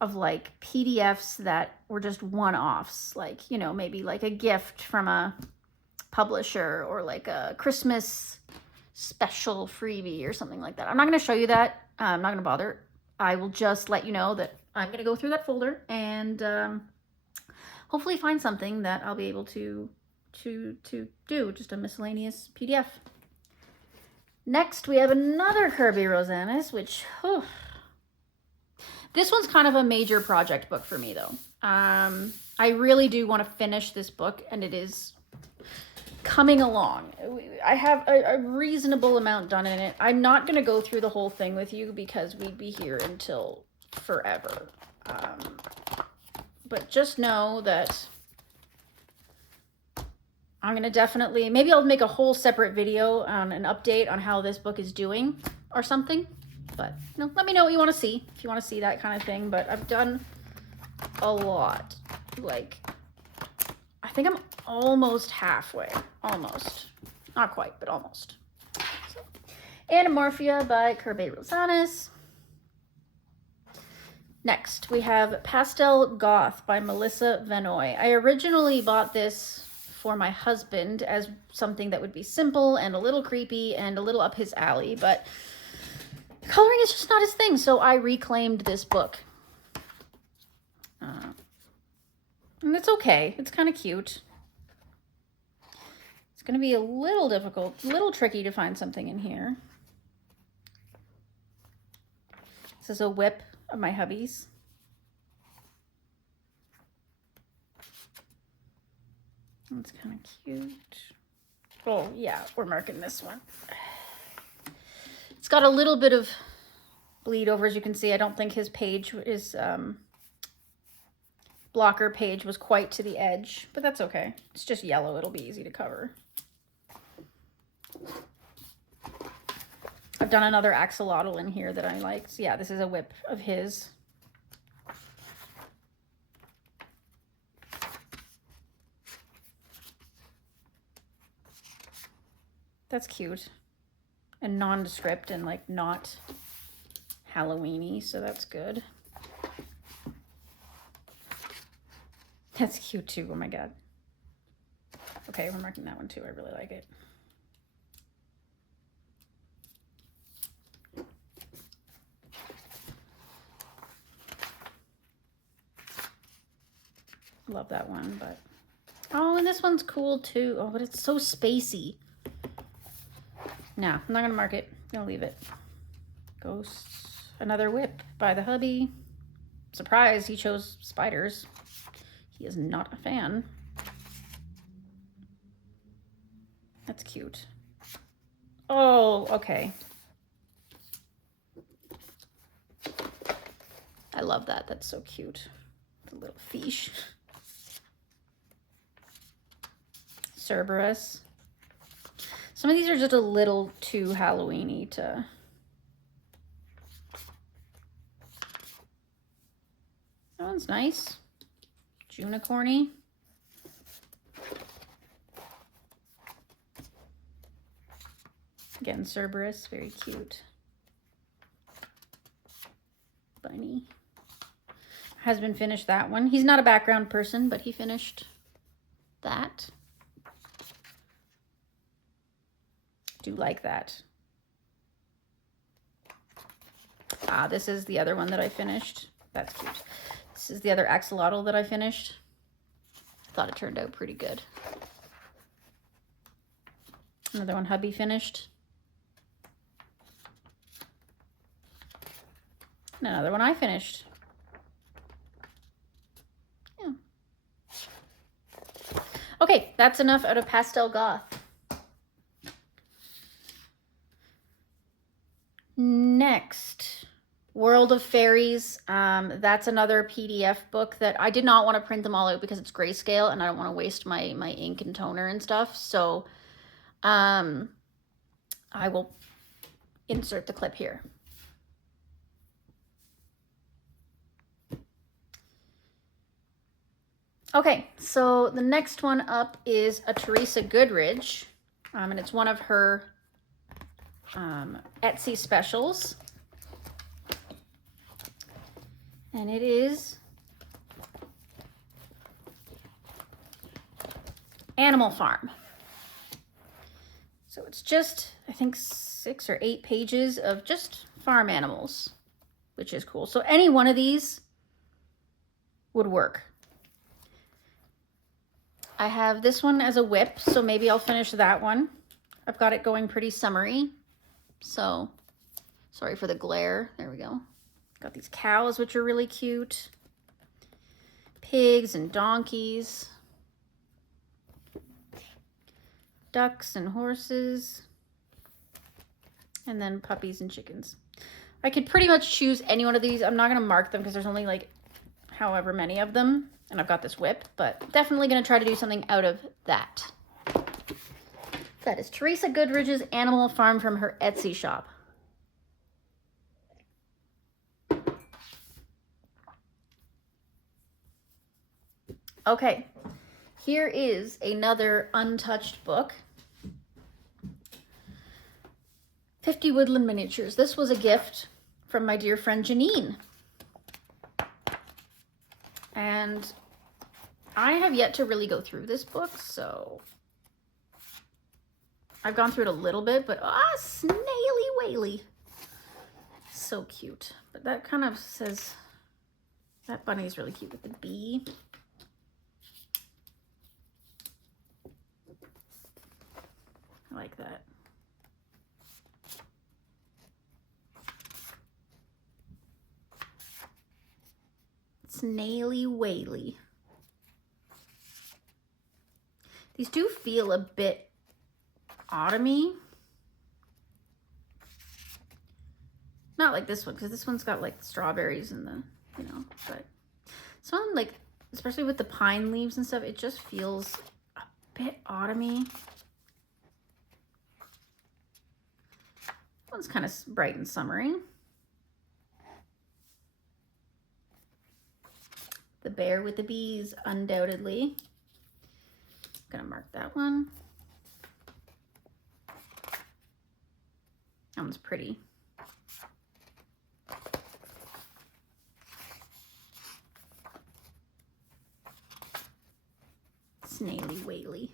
of like PDFs that were just one-offs, like, you know, maybe like a gift from a publisher or like a Christmas special freebie or something like that. I'm not going to show you that. I'm not going to bother. I will just let you know that I'm going to go through that folder and hopefully find something that I'll be able to do, just a miscellaneous PDF. Next, we have another Kirby Rosanis, which, this one's kind of a major project book for me, though. I really do want to finish this book, and it is coming along. I have a reasonable amount done in it. I'm not going to go through the whole thing with you because we'd be here until forever. But just know that I'm going to definitely, maybe I'll make a whole separate video on an update on how this book is doing or something. But you know, let me know what you want to see, if you want to see that kind of thing. But I've done a lot. Like, I think I'm almost halfway. Almost. Not quite, but almost. So, Anamorphia by Kirby Rosanis. Next, we have Pastel Goth by Melissa Vanoy. I originally bought this for my husband as something that would be simple and a little creepy and a little up his alley, but coloring is just not his thing, so I reclaimed this book. And it's okay. It's kind of cute. It's going to be a little difficult, a little tricky to find something in here. This is a whip of my hubby's. It's kind of cute. Oh, yeah, we're marking this one. It's got a little bit of bleed over, as you can see. I don't think his page is, blocker page was quite to the edge, but that's okay. It's just yellow. It'll be easy to cover. I've done another axolotl in here that I liked. So yeah, this is a whip of his. That's cute and nondescript and like not Halloween-y, so that's good. That's cute too. Oh my god. Okay, we're marking that one too. I really like it. Love that one, but oh, and this one's cool too. Oh, but it's so spacey. No, I'm not gonna mark it. I'm gonna leave it. Ghosts. Another whip by the hubby. Surprise, he chose spiders. He is not a fan. That's cute. Oh, okay. I love that. That's so cute. The little fish. Cerberus. Some of these are just a little too Halloween-y to... That one's nice. Unicorny. Again, Cerberus, very cute. Bunny. Husband finished that one. He's not a background person, but he finished that. Do like that. Ah, this is the other one that I finished. That's cute. This is the other axolotl that I finished. I thought it turned out pretty good. Another one hubby finished. And another one I finished. Yeah. Okay, that's enough out of Pastel Goth. Next, World of Fairies. That's another PDF book that I did not want to print them all out because it's grayscale and I don't want to waste my ink and toner and stuff. So I will insert the clip here. Okay, so the next one up is a Teresa Goodridge, and it's one of her Etsy specials. And it is Animal Farm. So it's just, I think, 6 or 8 pages of just farm animals, which is cool. So any one of these would work. I have this one as a whip, so maybe I'll finish that one. I've got it going pretty summery, so sorry for the glare. There we go. Got these cows, which are really cute. Pigs and donkeys. Ducks and horses. And then puppies and chickens. I could pretty much choose any one of these. I'm not going to mark them because there's only like however many of them. And I've got this whip, but definitely going to try to do something out of that. That is Teresa Goodridge's Animal Farm from her Etsy shop. Okay, here is another untouched book. 50 Woodland Miniatures. This was a gift from my dear friend Janine. And I have yet to really go through this book, so I've gone through it a little bit, but snaily whaley. So cute. But that kind of says, that bunny is really cute with the bee. I like that. Snaily whaley. These do feel a bit autumny. Not like this one, because this one's got like strawberries and the, you know, but this one, like, especially with the pine leaves and stuff, it just feels a bit autumny. This one's kind of bright and summery. The bear with the bees, undoubtedly. I'm gonna mark that one. That one's pretty. Snaily whaley.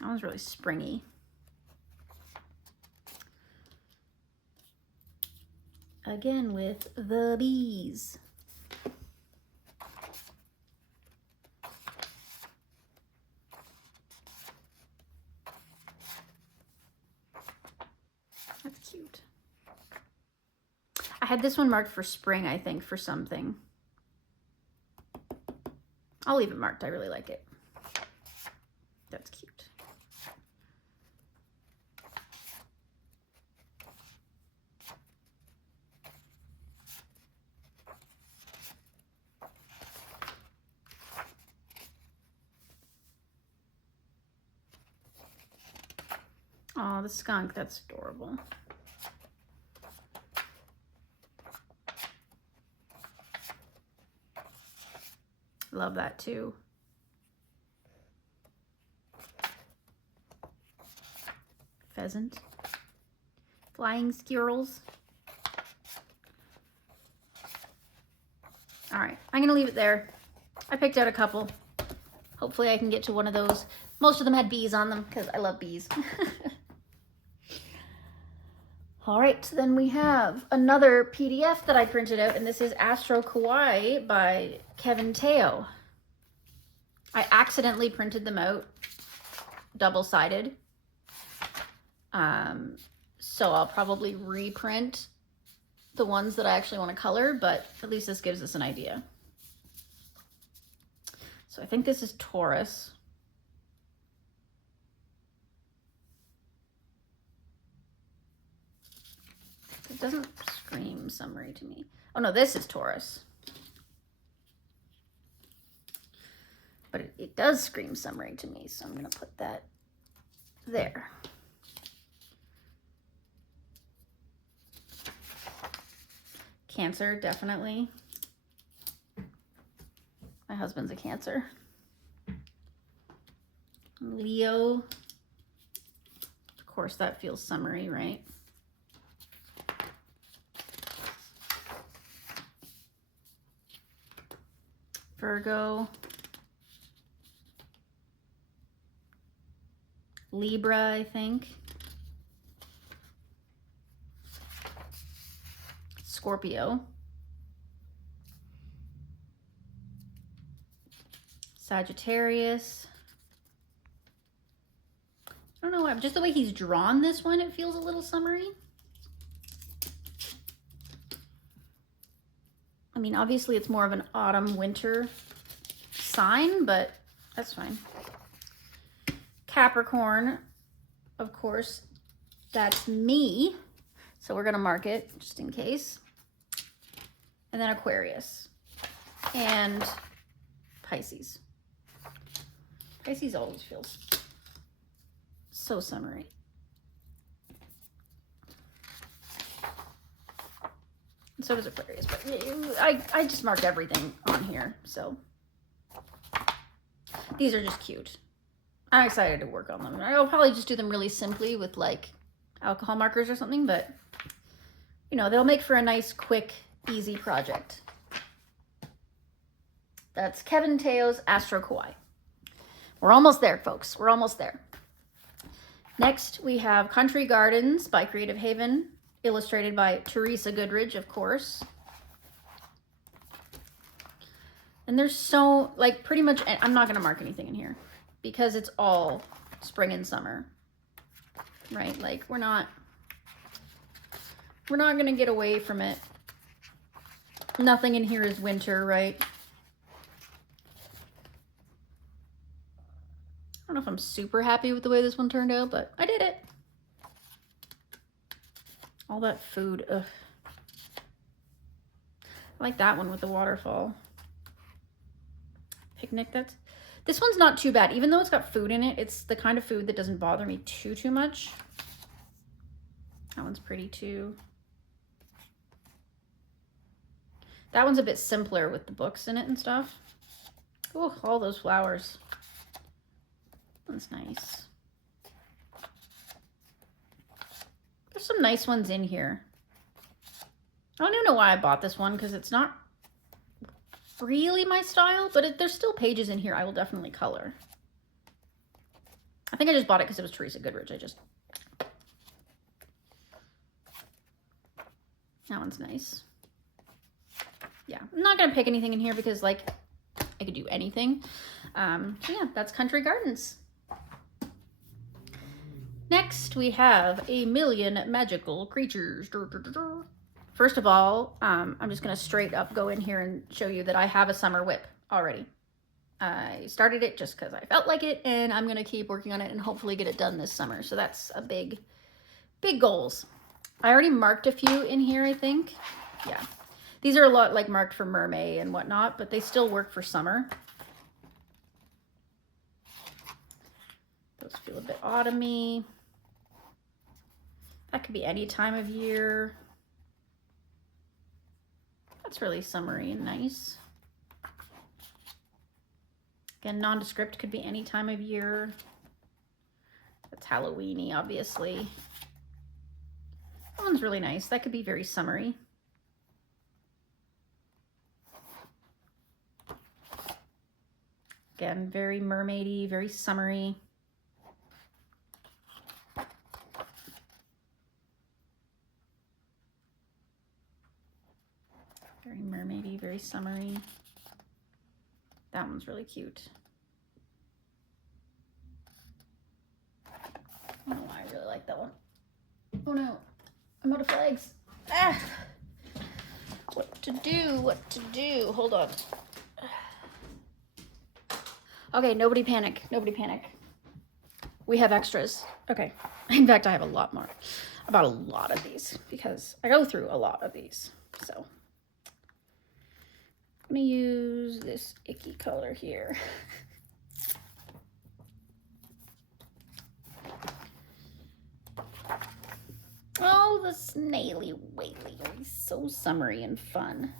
That one's really springy. Again with the bees. That's cute. I had this one marked for spring, I think, for something. I'll leave it marked. I really like it. That's cute. Oh, the skunk, that's adorable. Love that too. Pheasant. Flying squirrels. All right, I'm gonna leave it there. I picked out a couple. Hopefully I can get to one of those. Most of them had bees on them because I love bees. All right, then we have another PDF that I printed out, and this is Astro Kawaii by Kevin Teo. I accidentally printed them out double-sided. So I'll probably reprint the ones that I actually want to color, but at least this gives us an idea. So I think this is Taurus. It doesn't scream summery to me. Oh no, this is Taurus. But it does scream summery to me, so I'm gonna put that there. Cancer, definitely. My husband's a Cancer. Leo. Of course, that feels summery, right? Virgo. Libra, I think. Scorpio. Sagittarius. I don't know why, just the way he's drawn this one, it feels a little summery. I mean, obviously it's more of an autumn winter sign, but that's fine. Capricorn, of course, that's me. So we're gonna mark it just in case. And then Aquarius and Pisces. Pisces always feels so summery. And so does Aquarius, but I just marked everything on here, so. These are just cute. I'm excited to work on them. I'll probably just do them really simply with like alcohol markers or something, but you know, they'll make for a nice, quick, easy project. That's Kevin Teo's Astro Kawaii. We're almost there, folks. We're almost there. Next, we have Country Gardens by Creative Haven, illustrated by Teresa Goodridge, of course. And there's so, like, pretty much, I'm not going to mark anything in here because it's all spring and summer, right? Like, we're not going to get away from it. Nothing in here is winter, right? I don't know if I'm super happy with the way this one turned out, but I did it. All that food, ugh. I like that one with the waterfall. Picnic, this one's not too bad. Even though it's got food in it, it's the kind of food that doesn't bother me too much. That one's pretty too. That one's a bit simpler with the books in it and stuff. Oh, all those flowers. That's nice. There's some nice ones in here. I don't even know why I bought this one because it's not really my style, but there's still pages in here I will definitely color. I think I just bought it because it was Teresa Goodridge. That one's nice. Yeah, I'm not gonna pick anything in here because like I could do anything. So yeah, that's Country Gardens. Next, we have A Million Magical Creatures. First of all, I'm just going to straight up go in here and show you that I have a summer whip already. I started it just because I felt like it, and I'm going to keep working on it and hopefully get it done this summer. So that's a big goals. I already marked a few in here, I think. Yeah. These are a lot like marked for mermaid and whatnot, but they still work for summer. Those feel a bit autumny. That could be any time of year. That's really summery and nice. Again, nondescript could be any time of year. That's Halloween-y, obviously. That one's really nice. That could be very summery. Again, very mermaidy, very summery. Very mermaidy, very summery. That one's really cute. I don't know why I really like that one. Oh no, I'm out of flags. Ah! What to do, what to do? Hold on. Okay, nobody panic, nobody panic. We have extras. Okay, in fact, I have a lot more. I bought a lot of these because I go through a lot of these, so. I'm gonna use this icky color here. Oh, a snaily whaley. He's so summery and fun.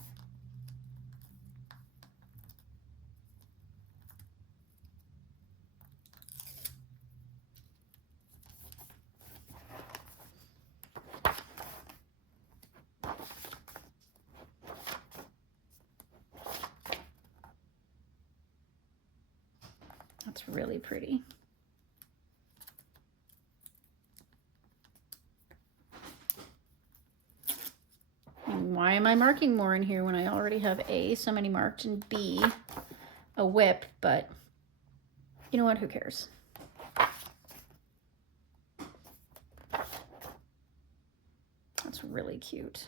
That's really pretty. And why am I marking more in here when I already have A, so many marked, and B, a whip, but you know what, who cares? That's really cute.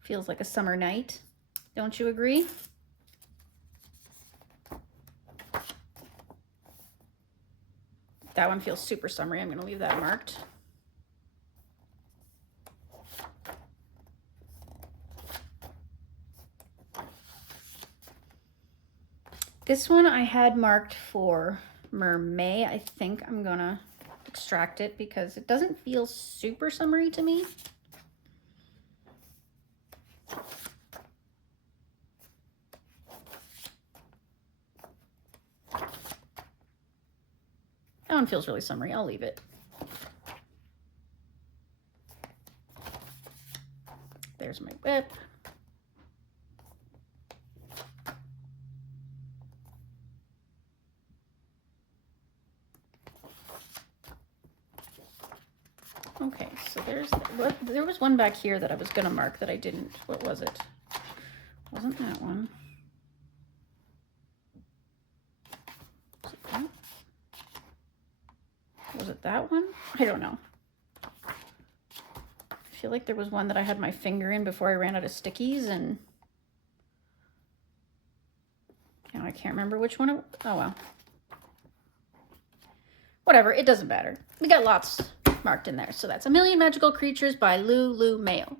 Feels like a summer night. Don't you agree? That one feels super summery. I'm going to leave that marked. This one I had marked for Mermaid. I think I'm going to extract it because it doesn't feel super summery to me. That one feels really summery. I'll leave it. There's my whip. Okay, so there was one back here that I was gonna mark that I didn't. What was it? Wasn't that one? Was it that one? I don't know. I feel like there was one that I had my finger in before I ran out of stickies, and I can't remember which one. Oh well. Whatever, it doesn't matter. We got lots marked in there. So that's A Million Magical Creatures by Lulu Mayo.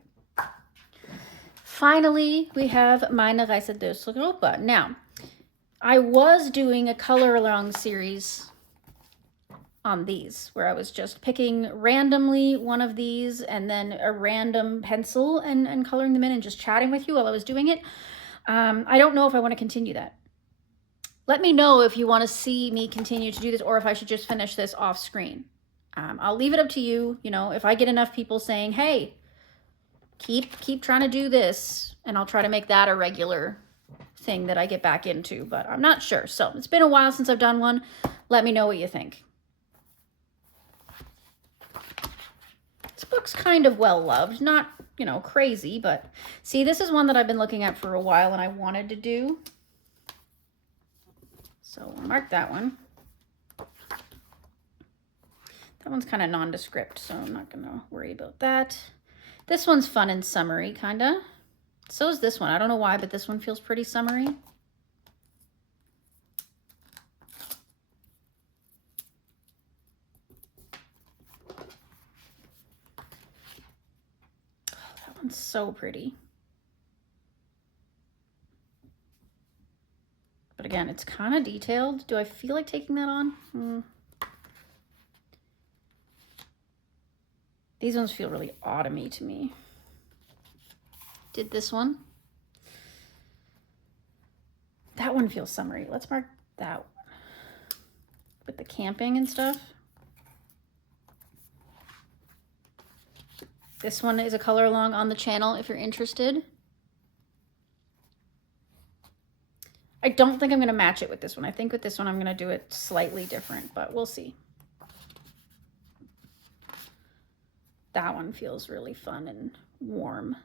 Finally, we have Meine Reise durch Europa. Now, I was doing a color along series on these, where I was just picking randomly one of these and then a random pencil and coloring them in and just chatting with you while I was doing it. I don't know if I want to continue that. Let me know if you want to see me continue to do this or if I should just finish this off screen. I'll leave it up to you. You know, if I get enough people saying, hey, keep trying to do this, and I'll try to make that a regular thing that I get back into, but I'm not sure. So it's been a while since I've done one. Let me know what you think. This book's kind of well loved, not, you know, crazy, but see, this is one that I've been looking at for a while and I wanted to do. So I'll mark that one. That one's kind of nondescript, so I'm not gonna worry about that. This one's fun and summery, kinda. So is this one. I don't know why, but this one feels pretty summery. Oh, that one's so pretty. But again, it's kind of detailed. Do I feel like taking that on? These ones feel really autumny to me. Did this one. That one feels summery. Let's mark that one. With the camping and stuff. This one is a color along on the channel if you're interested. I don't think I'm going to match it with this one. I think with this one I'm going to do it slightly different, but we'll see. That one feels really fun and warm.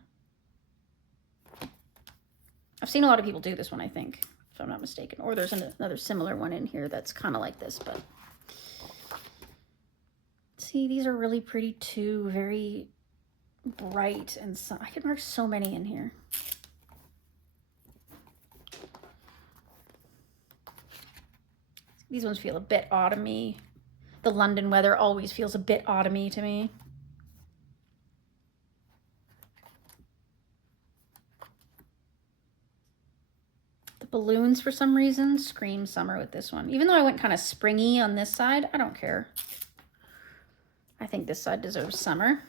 I've seen a lot of people do this one, I think, if I'm not mistaken. Or there's another similar one in here that's kind of like this, but... See, these are really pretty too. Very bright, and so I could mark so many in here. These ones feel a bit autumny. The London weather always feels a bit autumny to me. The balloons, for some reason, scream summer with this one. Even though I went kind of springy on this side, I don't care. I think this side deserves summer.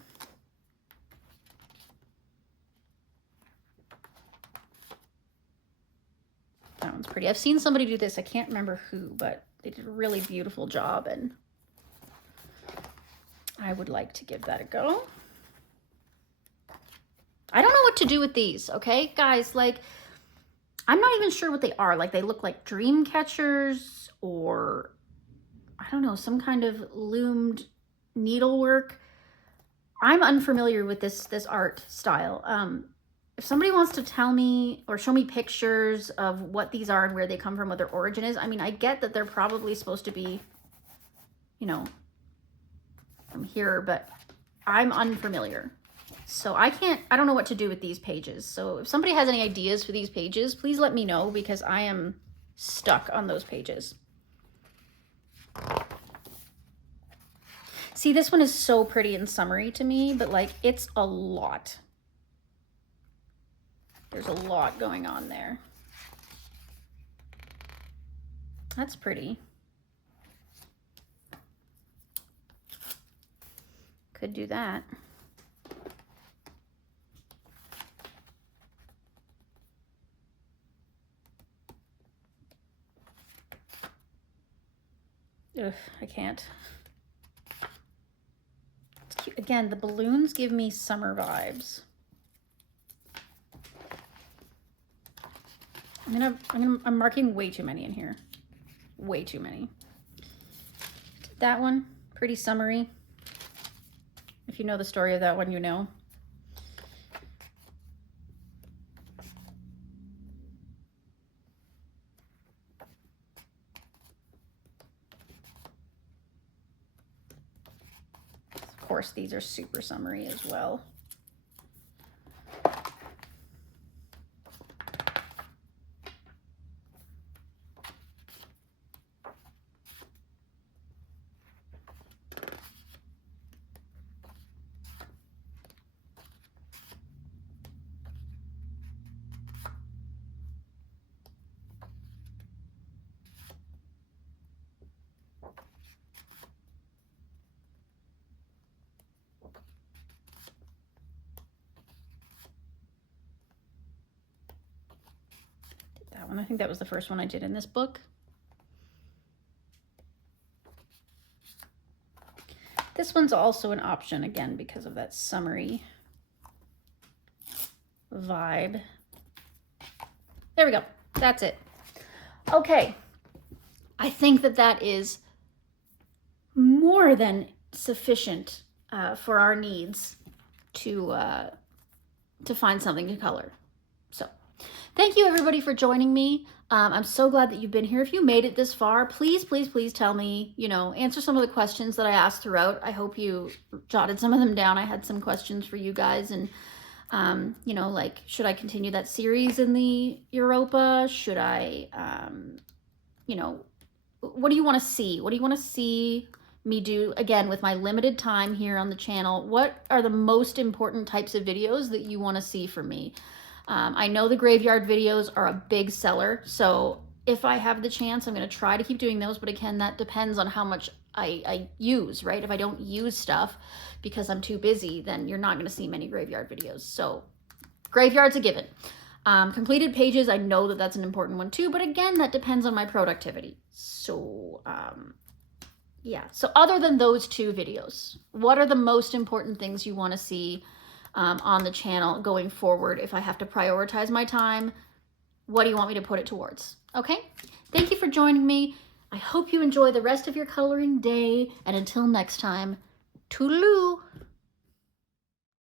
one's pretty. I've seen somebody do this. I can't remember who, but they did a really beautiful job, and I would like to give that a go. I don't know what to do with these, okay? Guys, like, I'm not even sure what they are. Like, they look like dream catchers or, I don't know, some kind of loomed needlework. I'm unfamiliar with this art style. If somebody wants to tell me or show me pictures of what these are and where they come from, what their origin is, I mean, I get that they're probably supposed to be, you know, from here, but I'm unfamiliar. So I don't know what to do with these pages. So if somebody has any ideas for these pages, please let me know, because I am stuck on those pages. See, this one is so pretty and summery to me, but like, it's a lot. There's a lot going on there. That's pretty. Could do that. Ugh, I can't. It's cute. Again, the balloons give me summer vibes. I'm marking way too many in here. Way too many. That one, pretty summery. If you know the story of that one, you know. Of course, these are super summery as well. I think that was the first one I did in this book. This one's also an option, again, because of that summery vibe. There we go. That's it. Okay. I think that that is more than sufficient for our needs to find something to color. So thank you, everybody, for joining me. I'm so glad that you've been here. If you made it this far, please, please, please tell me, you know, answer some of the questions that I asked throughout. I hope you jotted some of them down. I had some questions for you guys, and, you know, like, should I continue that series in the Europa? Should I, you know, what do you want to see? What do you want to see me do, again, with my limited time here on the channel? What are the most important types of videos that you want to see from me? I know the graveyard videos are a big seller, so if I have the chance, I'm going to try to keep doing those, but again, that depends on how much I use, right? If I don't use stuff because I'm too busy, then you're not going to see many graveyard videos. So graveyard's a given. Completed pages, I know that that's an important one too, but again, that depends on my productivity. So, yeah. So other than those two videos, what are the most important things you want to see on the channel going forward? If I have to prioritize my time, what do you want me to put it towards? Okay, thank you for joining me. I hope you enjoy the rest of your coloring day, and until next time, toodaloo.